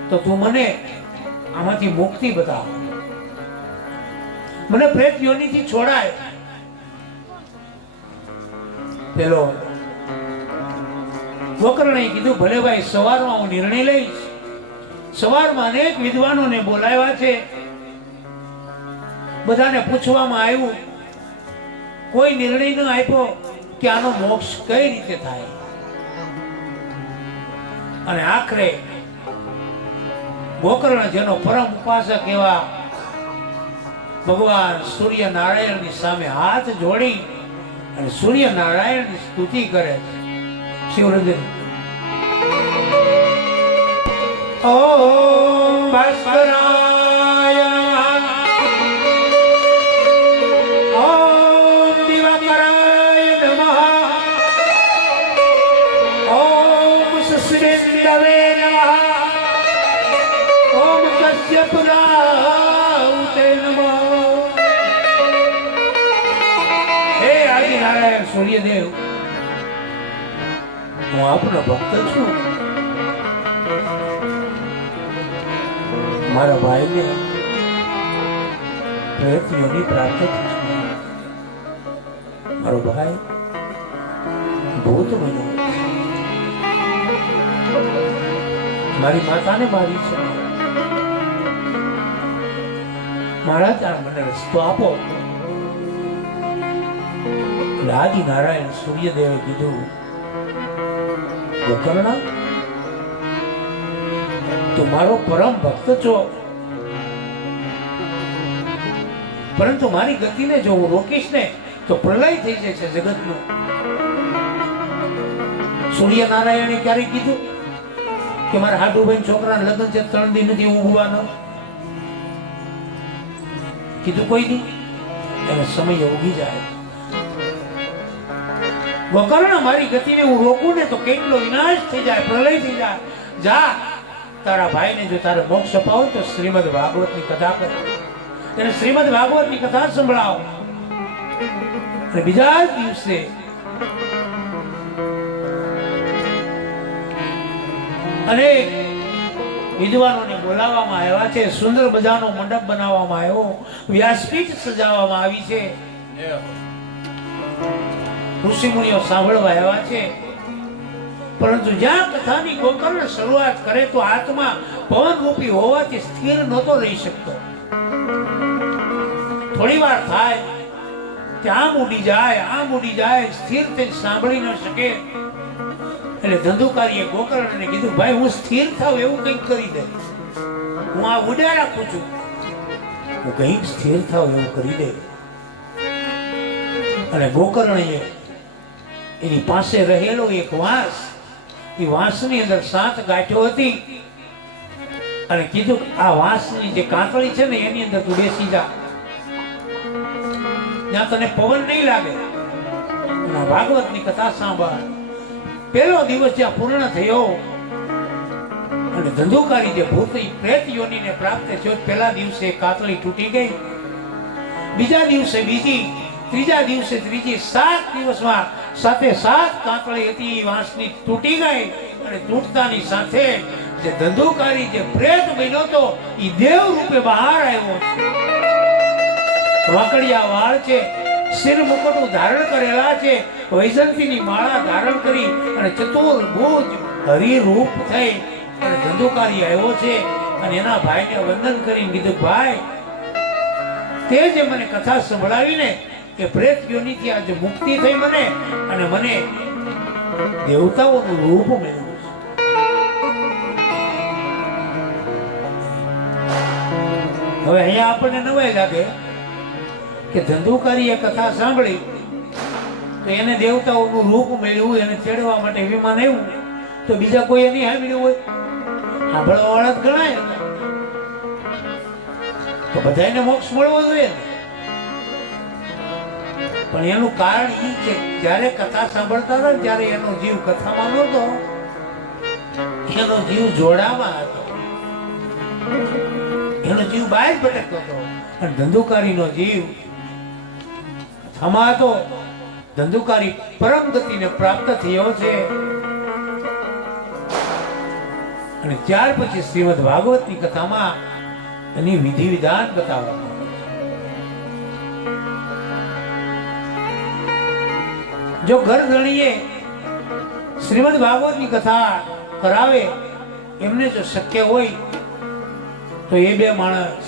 તો તું મને આમાંથી મુક્તિ બતાવ, મને પ્રેત યોનીથી છોડાય. પેલો ગોકર્ણે કીધું ભલે ભાઈ, સવારમાં હું નિર્ણય લઈશ. સવારમાં અનેક વિદ્વાનોને બોલાવ્યા છે, બધાને પૂછવામાં આવ્યું, કોઈ નિર્ણય ન આપ્યો કે આનો મોક્ષ કઈ રીતે થાય. અને આખરે ગોકર્ણ જેનો પરમ ઉપાસક એવા ભગવાન સૂર્યનારાયણની સામે હાથ જોડી અને સૂર્યનારાયણની સ્તુતિ કરે છે. શિવરુદ્ર ઓમ ભાસ્કરાય નમઃ, ઓમ દિવાકરાય નમઃ, ઓમ સુશ્રેષ્ઠવે નમઃ, ઓમ કશ્યપરાઉતે નમઃ. હે આદિનારાયણ સૂર્યદેવ, હું આપનો ભક્ત છું. મારા ભાઈને પ્રયત્નોની પ્રાપ્ત થશે. મારો ભાઈ ભૂત બન્યો, મારી માતાને મારી છે. મારા ત્યાં મને રસ્તો આપો. આદિનારાયણ સૂર્યદેવે કીધું ગોકર્ણ, તું મારો પરમ ભક્ત છો, પરંતુ મારી ગતિને જો હું રોકીશ ને તો પ્રલય થઈ જશે જગતનો. સૂર્યનારાયણે ક્યારે કીધું કે મારા હાડુભાઈ છોકરાના લગ્ન છે, 3 દી નથી ઊંઘવાનો? કીધું કોઈ નહીં. એને સમય ઉગી જાય. ગોકર્ણ, મારી ગતિને હું રોકું ને તો કેટલો વિનાશ થઈ જાય, પ્રલય થઈ જાય. જા, તારા ભાઈને જો તારે મોક્ષ અપાવો તો શ્રીમદ ભાગવતની કથા કર, એને શ્રીમદ ભાગવતની કથા સંભળાવો. અને બીજા જ દિવસે અનેક વિદ્વાનોને બોલાવવામાં આવ્યા છે. સુંદર મજાનો મંડપ બનાવવામાં આવ્યો, વ્યાસપીઠ સજાવવામાં આવી છે. ઋષિ મુનિઓ સાંભળવા આવ્યા છે, પરંતુ જ્યાં કથાની ગોકર્ણ શરૂઆત કરે તો આત્મા પવન રૂપી હોવાથી સ્થિર નહોતો રહી શકતો. થોડી વાર થાય ત્યાં ઉડી જાય, આમ ઉડી જાય, સ્થિર થઈને સાંભળી ન શકે. એટલે ધંધુકારીએ ગોકર્ણને કીધું, ભાઈ હું સ્થિર થાવ એવું કંઈક કરી દે, હું આ ઉડ્યા રાખું છું, હું કંઈક સ્થિર થાવ એવું કરી દે. અને ગોકર્ણએ એની પાસે રહેલો એક વાંસ, એ વાંસની અંદર 7 ગાંઠો હતી અને કીધું આ વાંસની જે કાંકળી છે ને એની અંદર તું બેસી જા, ત્યાં તને પવન નહીં લાગે. અને ભાગવતની કથા સાંભળ. પહેલો દિવસ જ્યાં પૂર્ણ થયો અને ધંધુકારી જે ભૂત પ્રેત યોનીને પ્રાપ્ત થયો, પહેલા દિવસે કાંકળી તૂટી ગઈ, બીજા દિવસે બીજી, ત્રીજા દિવસે ત્રીજી, 7 દિવસમાં 7 કાંકળી હતી એ વાંસની તૂટી ગઈ. અને તૂટતાની સાથે જે ધંધુકારી જે પ્રેત બન્યો હતો એ દેવ રૂપે બહાર આવ્યો છે. વાકડિયા વાળ છે, શિર મુકુટ ધારણ કરેલા છે, વૈજંતીની માળા ધારણ કરી અને ચતુર્ભુજ હરિરૂપ થઈ અને ધંધુકારી આવ્યો છે. અને એના ભાઈને વંદન કરીને કીધું, ભાઈ તે જે મને કથા સંભળાવીને કે પ્રેત યોનિથી આજે મુક્તિ થઈ મને, અને મને દેવતાઓનું રૂપ મળ્યું છે. હવે અહીંયા આપણને નવાઈ લાગે કે ધંધુકારીએ કથા સાંભળી તો એને દેવતાઓનું રૂપ મળ્યું, એને તેડવા માટે વિમાન આવ્યું, તો બીજા કોઈ નહીં સાંભળ્યું હોય, સાંભળવાવાળા જ ગણાય. તો બધાને મોક્ષ મળવો જોઈએ ને. પણ એનું કારણ એ છે, જ્યારે કથા સાંભળતા હતા ત્યારે એનો જીવ કથામાં નહોતો, એનો જીવ જોડામાં હતો, એનો જીવ બહાર ભટકતો હતો. અને ધંધુકારીનો જીવ કથામાં હતો. ધંધુકારી પરમ ગતિને પ્રાપ્ત થયો છે. અને ત્યાર પછી શ્રીમદ ભાગવતની કથામાં એની વિધિ વિધાન બતાવવામાં. જો ઘરધણીએ શ્રીમદ ભાગવતની કથા કરાવે, એમને જો શક્ય હોય તો એ બે માણસ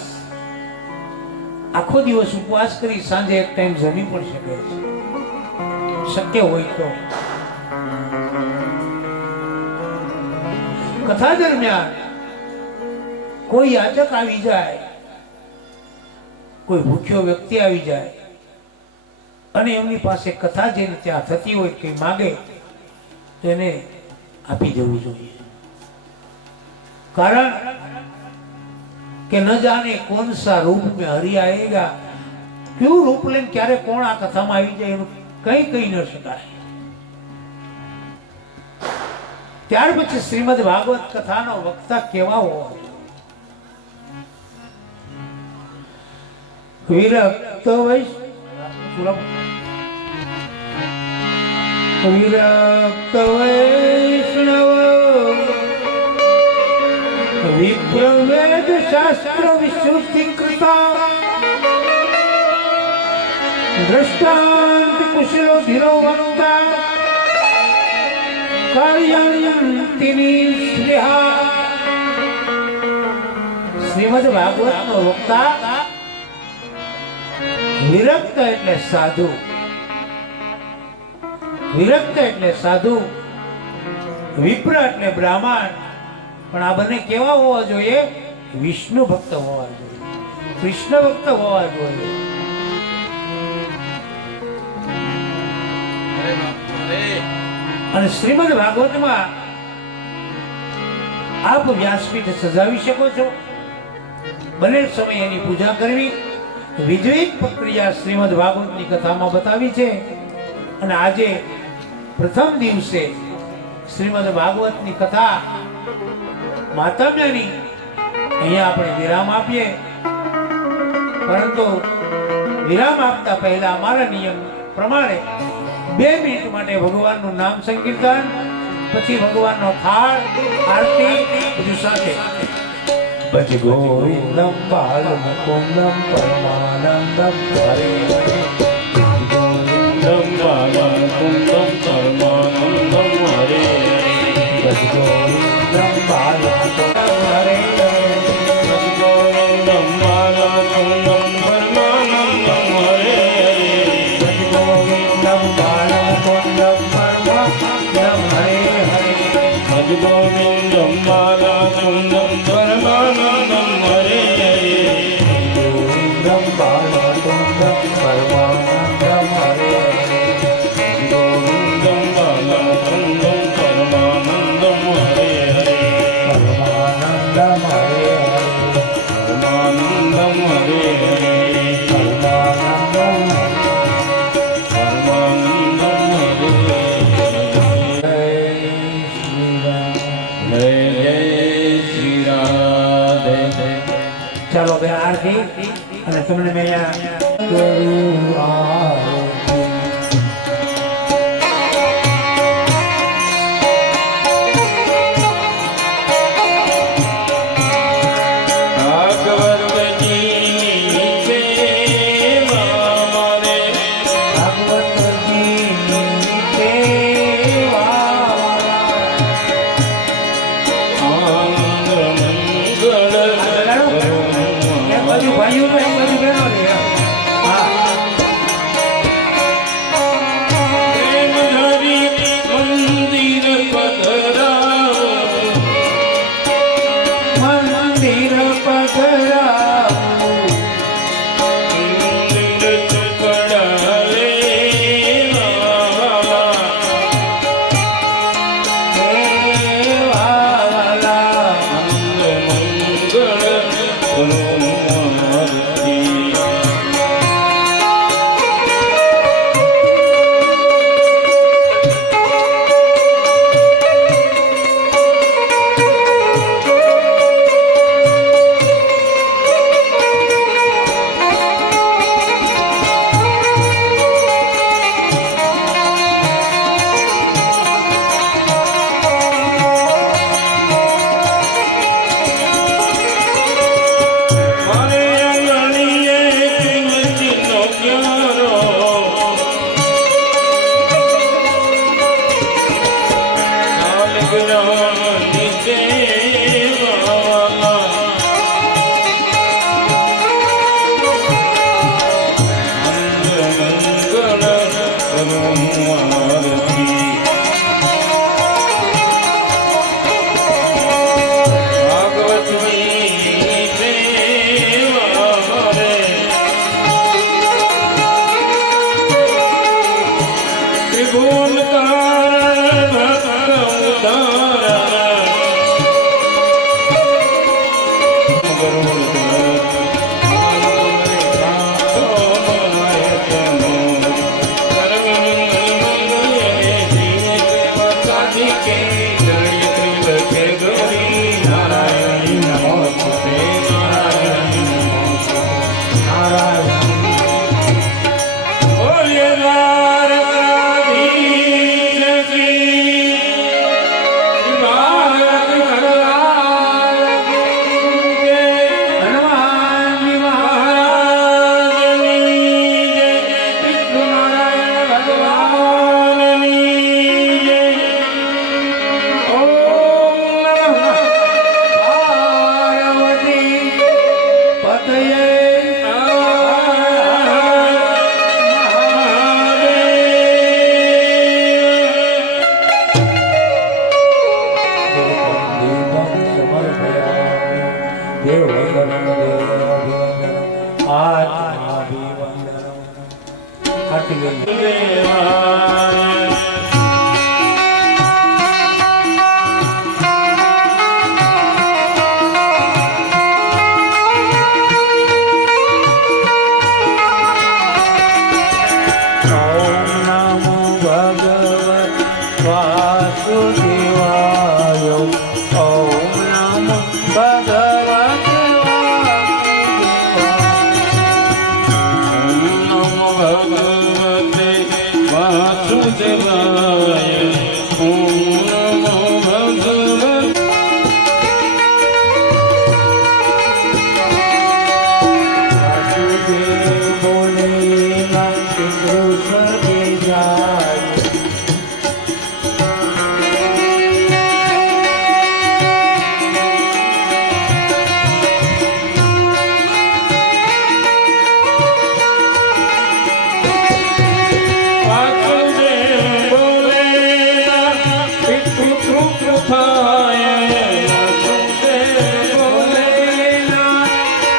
આખો દિવસ ઉપવાસ કરી સાંજે એક ટાઈમ જમી પણ શકે છે, શક્ય હોય તો. કથા દરમિયાન કોઈ યાચક આવી જાય, કોઈ ભૂખ્યો વ્યક્તિ આવી જાય અને એમની પાસે કથા જેને ત્યાં થતી હોય કઈ માગે તો એને આપી દેવું જોઈએ. કારણ કે ન જાને કોણ સા રૂપ में હરિ આएगा, ક્યું રૂપ લઈને ક્યારે કોણ આ કથામાં આવી જાય એનું કઈ કહી ન શકાય. ત્યાર પછી શ્રીમદ ભાગવત કથાનો વક્તા કેવા હોવા જોઈએ? વિરક્ત વૈષ્ણવ વિપ્રવેદ શાસ્ત્ર વિશુદ્ધિ કૃતા દ્રષ્ટાંત કુશલો ધીરો વક્તા કાર્યંતિની સ્નેહા. શ્રીમદ ભાગવતનો વક્તા વિરક્ત એટલે સાધુ, વિરક્ત એટલે સાધુ, વિપ્ર એટલે બ્રાહ્મણ. પણ આ બંને કેવા હોવા જોઈએ? વિષ્ણુ ભક્ત હોવા જોઈએ, કૃષ્ણ ભક્ત હોવા જોઈએ. અને શ્રીમદ ભાગવતમાં આપ વ્યાસપીઠ સજાવી શકો છો, બને સમય એની પૂજા કરવી. વિધિવત પ્રક્રિયા શ્રીમદ ભાગવતની કથામાં બતાવી છે. અને આજે પ્રથમ દિવસે શ્રીમદ ભાગવતની કથા માતામ્યાની અહીંયા આપણે વિરામ આપીએ. પરંતુ વિરામ આપતા પહેલા અમારા નિયમ પ્રમાણે 2 મિનિટ માટે ભગવાનનું નામ સંકીર્તન, પછી ભગવાનનો થાળ, આરતી બધું સાથે. ભજ ગોવિંદમ બાલ મુકુંદમ પરમાનંદમ હરે ભજ ગોવિંદમ બાલાનંદમ પરમાનંદમ હરે હરે ગોવિંદમ બાલતુંડમ પરમાનંદમ હરે હરે. ગોવિંદમ બાલાનંદમ પરમાનંદમ હરે હરે પરમાનંદમ હરે હરે. પરમાનંદમ હરે હરે પરમાનંદમ પરમાનંદમ હરે હરે. જય શ્રી રામ. જય જય શ્રી રાધે. ચાલો બે આરતી અને તમને મેં અહીંયા કરું આરતી. ભાગવતજીની સેવા મારે ભગવતજીની સેવા. આનંદ મંગળ એ બધું ભાઈઓ ને એ બધું બહેનો ને. હા પ્રેમ ધરી મંદિર પધરાવો મંદિર પધરાવું. મંદિર ચકડાવે વાલા. દેવાલા. આનંદ મંગળ આરતી. મારે આંગણીએ તુલસીનો ક્યારો લાલ જ્ઞાનની સેવા. હનુમાનજી મહારાજ નારાયણ ભગવાન. પાર્વતી પતયે વાસુદેવાય. ઓમ નમો ભગવતે વાસુદેવાય. ભગવતે વાસુદેવાય. ઓમ નમો ભગવતે વાસુદેવ બોલે કૃષ્ણ કે જાય. વાસુદેવ બોલે પિતૃ થાય વાસુદેવ બોલે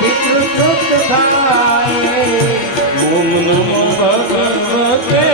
પિતૃ તૃપ્ત થાય. ઓમ નમો ભગવતે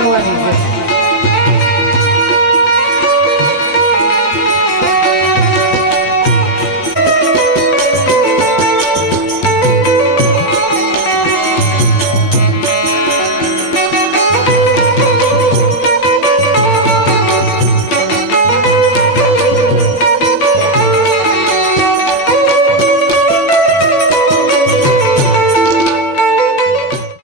કરવાની છે.